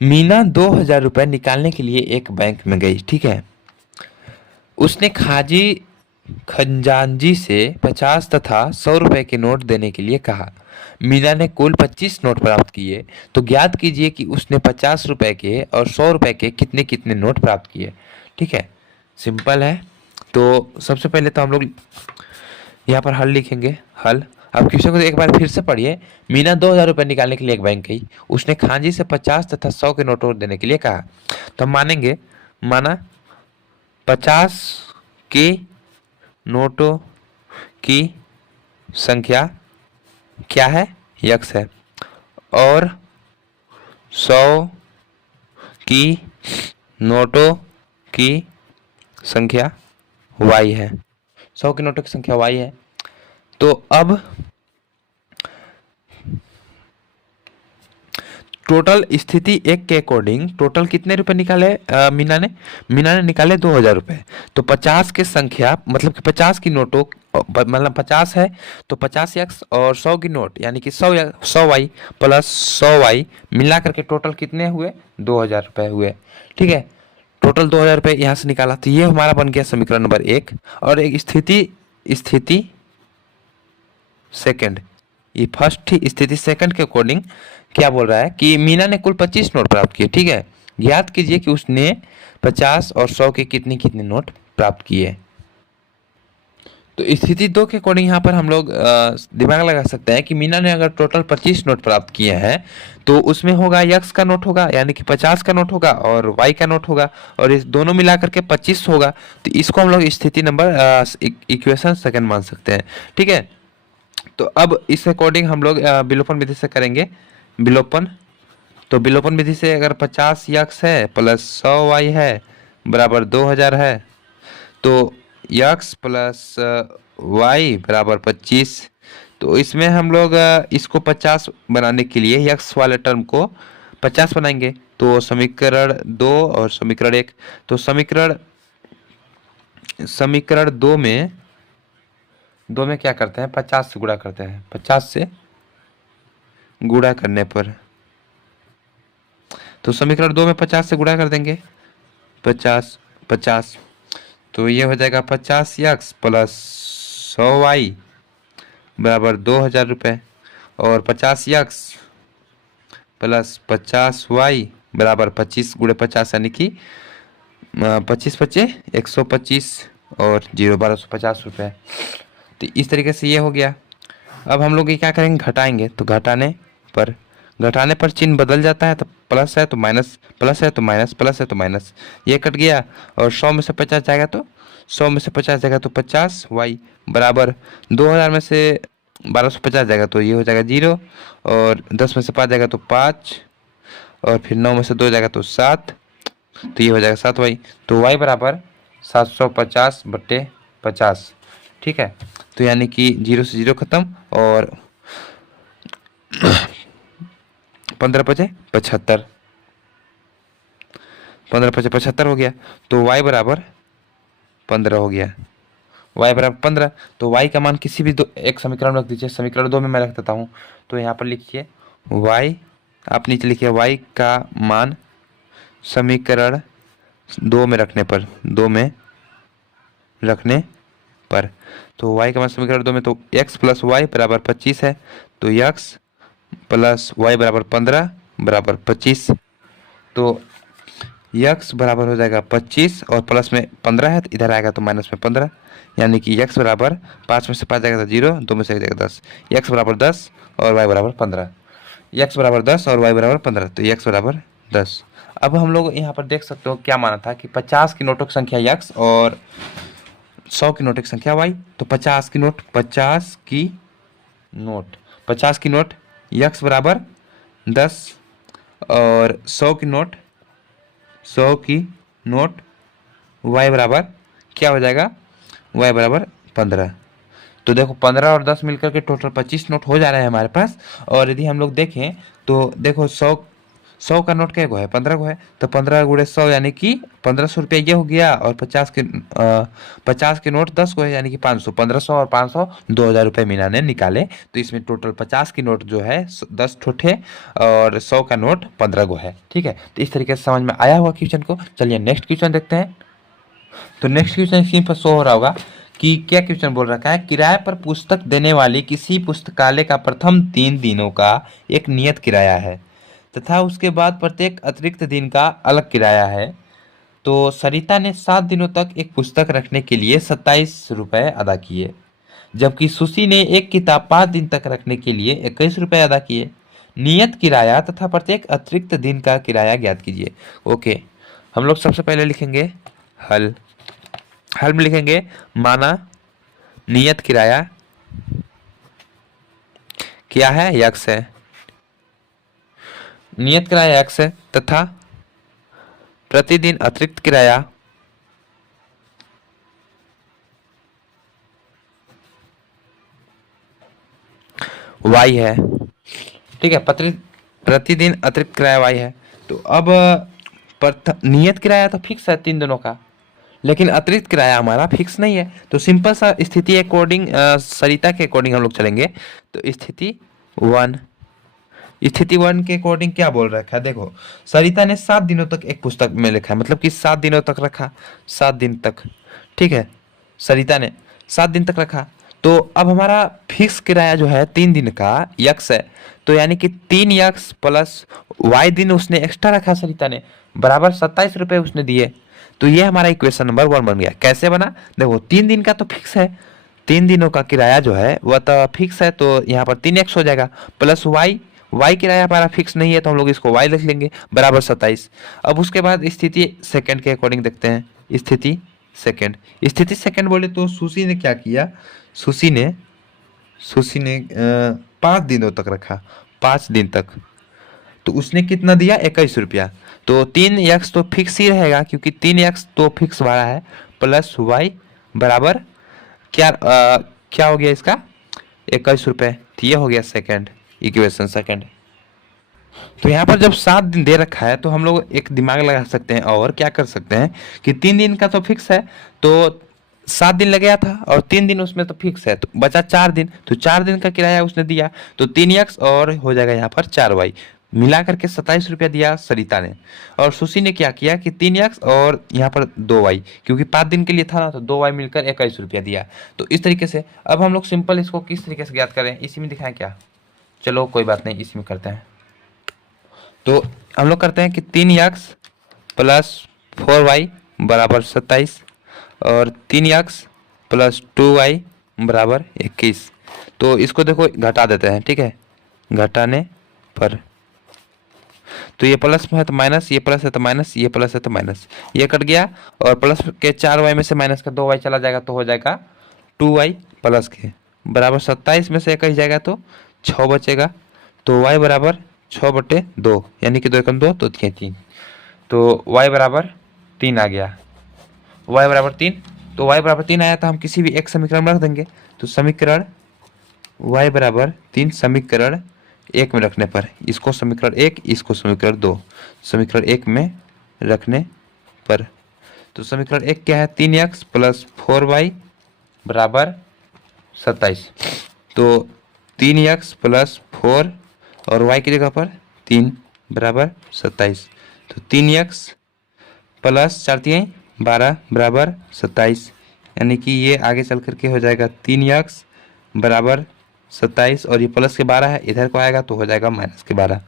मीना 2000 रुपये निकालने के लिए एक बैंक में गई। ठीक है, उसने खजांजी से 50 तथा 100 रुपए के नोट देने के लिए कहा। मीना ने कुल 25 नोट प्राप्त किए। तो ज्ञात कीजिए कि उसने 50 रुपए के और 100 रुपए के कितने कितने नोट प्राप्त किए। ठीक है, सिंपल है। तो सबसे पहले तो हम लोग यहाँ पर हल लिखेंगे। हल अब क्वेश्चन को एक बार फिर से पढ़िए। मीना 2000 रुपये निकालने के लिए एक बैंक गई। उसने खांजी से 50 तथा 100 के नोट और देने के लिए कहा। तो हम मानेंगे, माना 50 के नोटों की संख्या क्या है? यक्स है। और 100 की नोटों की संख्या वाई है। 100 की नोटों की संख्या वाई है। तो अब टोटल स्थिति एक के अकॉर्डिंग टोटल कितने रुपए निकाले मीना ने निकाले 2000 रुपए। तो 50 के संख्या मतलब कि 50 की नोटों मतलब 50 है तो 50 एक्स और 100 की नोट यानी कि 100 वाई प्लस 100 वाई मिला करके टोटल कितने हुए? 2000 रुपए हुए। ठीक है, टोटल 2000 रुपए यहाँ से निकाला। तो ये हमारा बन गया समीकरण नंबर 1। और एक स्थिति सेकंड, ये फर्स्ट थी। स्थिति सेकंड के अकॉर्डिंग क्या बोल रहा है कि मीना ने कुल 25 नोट प्राप्त किए। ठीक है, ज्ञात कीजिए कि उसने 50 और 100 के कितने कितने नोट प्राप्त किए। तो स्थिति 2 के अकॉर्डिंग यहाँ पर हम लोग दिमाग लगा सकते हैं कि मीना ने अगर टोटल 25 नोट प्राप्त किए हैं तो उसमें होगा यक्स का नोट होगा यानी कि 50 का नोट होगा और वाई का नोट होगा और इस दोनों मिला करके 25 होगा। तो इसको हम लोग स्थिति नंबर इक्वेशन सेकंड मान सकते हैं। ठीक है, तो अब इस अकॉर्डिंग हम लोग विलोपन विधि से करेंगे विलोपन। तो विलोपन विधि से अगर 50 यक्स है प्लस 100 वाई है बराबर 2000 है तो यक्स प्लस वाई बराबर 25। तो इसमें हम लोग इसको 50 बनाने के लिए यक्स वाले टर्म को 50 बनाएंगे। तो समीकरण 2 और समीकरण 1। तो समीकरण 2 में क्या करते हैं? 50 से गुणा करते हैं। 50 से गुणा करने पर तो समीकरण 2 में 50 से गुणा कर देंगे। 50 तो ये हो जाएगा 50 यक्स प्लस 100 वाई बराबर 2000 रुपये और 50 यक्स प्लस 50 वाई बराबर 25 गुणे 50 यानी कि 25 पच्चे 125 और 1250 रुपये। तो इस तरीके से ये हो गया। अब हम लोग ये क्या करेंगे? घटाएंगे। तो घटाने पर चिन्ह बदल जाता है। तो प्लस है तो माइनस, प्लस है तो माइनस, प्लस है तो माइनस, ये कट गया। और 100 में से 50 जाएगा तो 100 में से 50 जाएगा तो 50 वाई बराबर 2000 में से 1250 जाएगा तो ये हो जाएगा 0 और 10 में से 5 जाएगा तो 5 और फिर 9 में से 2 जाएगा तो 7 तो ये हो जाएगा 7 वाई। तो वाई बराबर 750/50। ठीक है, तो यानी कि 0 से 0 खत्म और 15 पचे 75, 15 पचे 75 हो गया। तो y बराबर 15 हो गया। y बराबर 15। तो y का मान किसी भी एक समीकरण में रख दीजिए। समीकरण 2 में मैं रख देता हूँ। तो यहाँ पर लिखिए y, आप नीचे लिखिए y का मान समीकरण 2 में रखने पर तो y का मान समीकरण 2 में तो x प्लस वाई बराबर 25 है। तो x प्लस वाई बराबर 15 बराबर 25। तो यक्स बराबर हो जाएगा 25 और प्लस में 15 है तो इधर आएगा तो माइनस में 15, यानी कि यक्स बराबर 5 में से 5 जाएगा तो 0, 2 में से 1 जाएगा 10, यक्स बराबर 10 और वाई बराबर 15, यक्स बराबर 10 और वाई बराबर 15, तो यक्स बराबर 10। अब हम लोग यहाँ पर देख सकते हो क्या माना था कि 50 की नोटों की संख्या यक्स और 100 की नोट की संख्या वाई। तो 50 की नोट 50 की नोट यक्स बराबर 10 और 100 की नोट वाई बराबर क्या हो जाएगा, वाई बराबर 15। तो देखो 15 और 10 मिलकर के टोटल 25 नोट हो जा रहे हैं हमारे पास। और यदि हम लोग देखें तो देखो 100 का नोट क्या गो है, 15 को है, तो 15 गुणे 100 यानी कि 1500 रुपया ये हो गया। और 50 के नोट 10 को है यानी कि 500, 1500 और 500 2000 रुपये मीना ने निकाले। तो इसमें टोटल 50 की नोट जो है 10 ठोट है और 100 का नोट 15 गो है। ठीक है, तो इस तरीके से समझ में आया हुआ क्वेश्चन को। चलिए नेक्स्ट क्वेश्चन देखते हैं। तो नेक्स्ट क्वेश्चन स्क्रीन पर शो हो रहा होगा कि क्या क्वेश्चन बोल रखा है, किराए पर पुस्तक देने वाली किसी पुस्तकालय का प्रथम 3 दिनों का एक नियत किराया है तथा उसके बाद प्रत्येक अतिरिक्त दिन का अलग किराया है। तो सरिता ने 7 दिनों तक एक पुस्तक रखने के लिए 27 रुपये अदा किए, जबकि सुशी ने एक किताब 5 दिन तक रखने के लिए 21 रुपये अदा किए। नियत किराया तथा प्रत्येक अतिरिक्त दिन का किराया ज्ञात कीजिए। ओके, हम लोग सबसे पहले लिखेंगे हल। हल में लिखेंगे माना नियत किराया क्या है, यक्स है, नियत किराया यक्स है तथा प्रतिदिन अतिरिक्त किराया वाई है। ठीक है, प्रतिदिन अतिरिक्त किराया वाई है। तो अब नियत किराया तो फिक्स है 3 दिनों का, लेकिन अतिरिक्त किराया हमारा फिक्स नहीं है। तो सिंपल सा स्थिति अकॉर्डिंग सरिता के अकॉर्डिंग हम लोग चलेंगे। तो स्थिति वन के अकॉर्डिंग क्या बोल रखा है, देखो सरिता ने 7 दिनों तक एक पुस्तक में लिखा है, मतलब कि 7 दिनों तक रखा, 7 दिन तक। ठीक है, सरिता ने 7 दिन तक रखा। तो अब हमारा फिक्स किराया जो है 3 दिन का यक्स है, तो यानी कि 3 यक्स प्लस वाई दिन उसने एक्स्ट्रा रखा सरिता ने, बराबर 27 रुपये उसने दिए। तो ये हमारा इक्वेशन नंबर 1 बन गया। कैसे बना, देखो 3 दिन का तो फिक्स है, 3 दिनों का किराया जो है वह तो फिक्स है, तो यहाँ पर 3x हो जाएगा प्लस वाई किराया हमारा फिक्स नहीं है तो हम लोग इसको वाई लिख लेंगे बराबर 27। अब उसके बाद स्थिति सेकंड के अकॉर्डिंग देखते हैं। स्थिति सेकंड बोले तो सुशी ने क्या किया, सुशी ने 5 दिनों तक रखा, 5 दिन तक। तो उसने कितना दिया, 21 रुपया। तो 3x तो फिक्स ही रहेगा क्योंकि 3x तो फिक्स वाला है, प्लस वाई बराबर क्या हो गया इसका, 21 रुपये। तो ये हो गया सेकंड इक्वेशन सेकंड। तो यहाँ पर जब 7 दिन दे रखा है तो हम लोग एक दिमाग लगा सकते हैं और क्या कर सकते हैं कि 3 दिन का तो फिक्स है, तो 7 दिन लगेगा था और 3 दिन उसमें तो फिक्स है, तो बचा 4 दिन। तो 4 दिन का किराया उसने दिया, तो 3x और हो जाएगा यहाँ पर 4y, मिला करके 27 रुपया दिया सरिता ने। और सुशी ने क्या किया कि 3x और यहाँ पर 2y, क्योंकि 5 दिन के लिए था ना, तो 2y मिलकर 21 रुपया दिया। तो इस तरीके से अब हम लोग सिंपल इसको किस तरीके से ज्ञात करें, इसी में दिखाएं क्या, चलो कोई बात नहीं, इसमें करते हैं। तो हम लोग करते हैं कि 3x प्लस 4y बराबर 27 और 3x प्लस 2y बराबर 21। तो इसको देखो घटा देते हैं, ठीक है, घटाने पर तो ये प्लस में है तो माइनस, ये प्लस है तो माइनस, ये प्लस है तो माइनस, ये कट गया। और प्लस के 4y में से माइनस का 2y चला जाएगा तो हो जाएगा 2y प्लस के बराबर 27 में से 21 जाएगा तो 6 बचेगा। तो y बराबर 6/2 यानी कि 2 एकम 2 तो 3, तो y बराबर 3 आ गया। y बराबर 3, तो y बराबर 3 आया तो हम किसी भी एक समीकरण में रख देंगे। तो समीकरण y बराबर 3 समीकरण 1 में रखने पर, इसको समीकरण 1, इसको समीकरण 2, समीकरण 1 में रखने पर, तो समीकरण 1 क्या है, 3x प्लस 4y बराबर 27। तो 3x प्लस 4 और y की जगह पर 3 बराबर 27। तो 3x प्लस 4 12 बराबर 27, यानी कि ये आगे चल करके हो जाएगा 3x बराबर 27 और ये प्लस के 12 है, इधर को आएगा तो हो जाएगा माइनस के 12।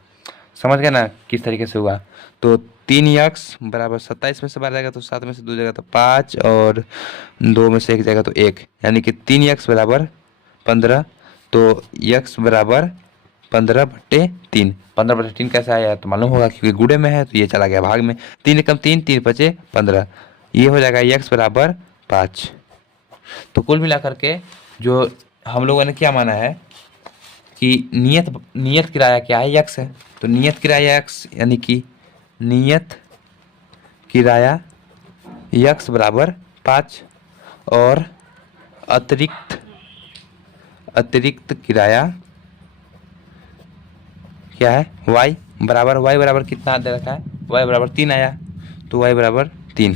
समझ गए ना किस तरीके से हुआ। तो 3x बराबर 27 में से 12 जाएगा तो 7 में से 2 जाएगा तो 5 और 2 में से 1 जाएगा तो 1, यानी कि 3x बराबर 15। तो x बराबर 15/3। 15/3 कैसे आया तो मालूम होगा, क्योंकि गुणे में है तो ये चला गया भाग में। 3 एकम 3, 3 पचे 15, ये हो जाएगा x बराबर 5। तो कुल मिलाकर के जो हम लोगों ने क्या माना है कि नियत किराया क्या है, x है। तो नियत किराया x, यानी कि नियत किराया x बराबर 5 और अतिरिक्त किराया क्या है, y बराबर कितना दे रखा है, y बराबर 3 आया, तो y बराबर 3।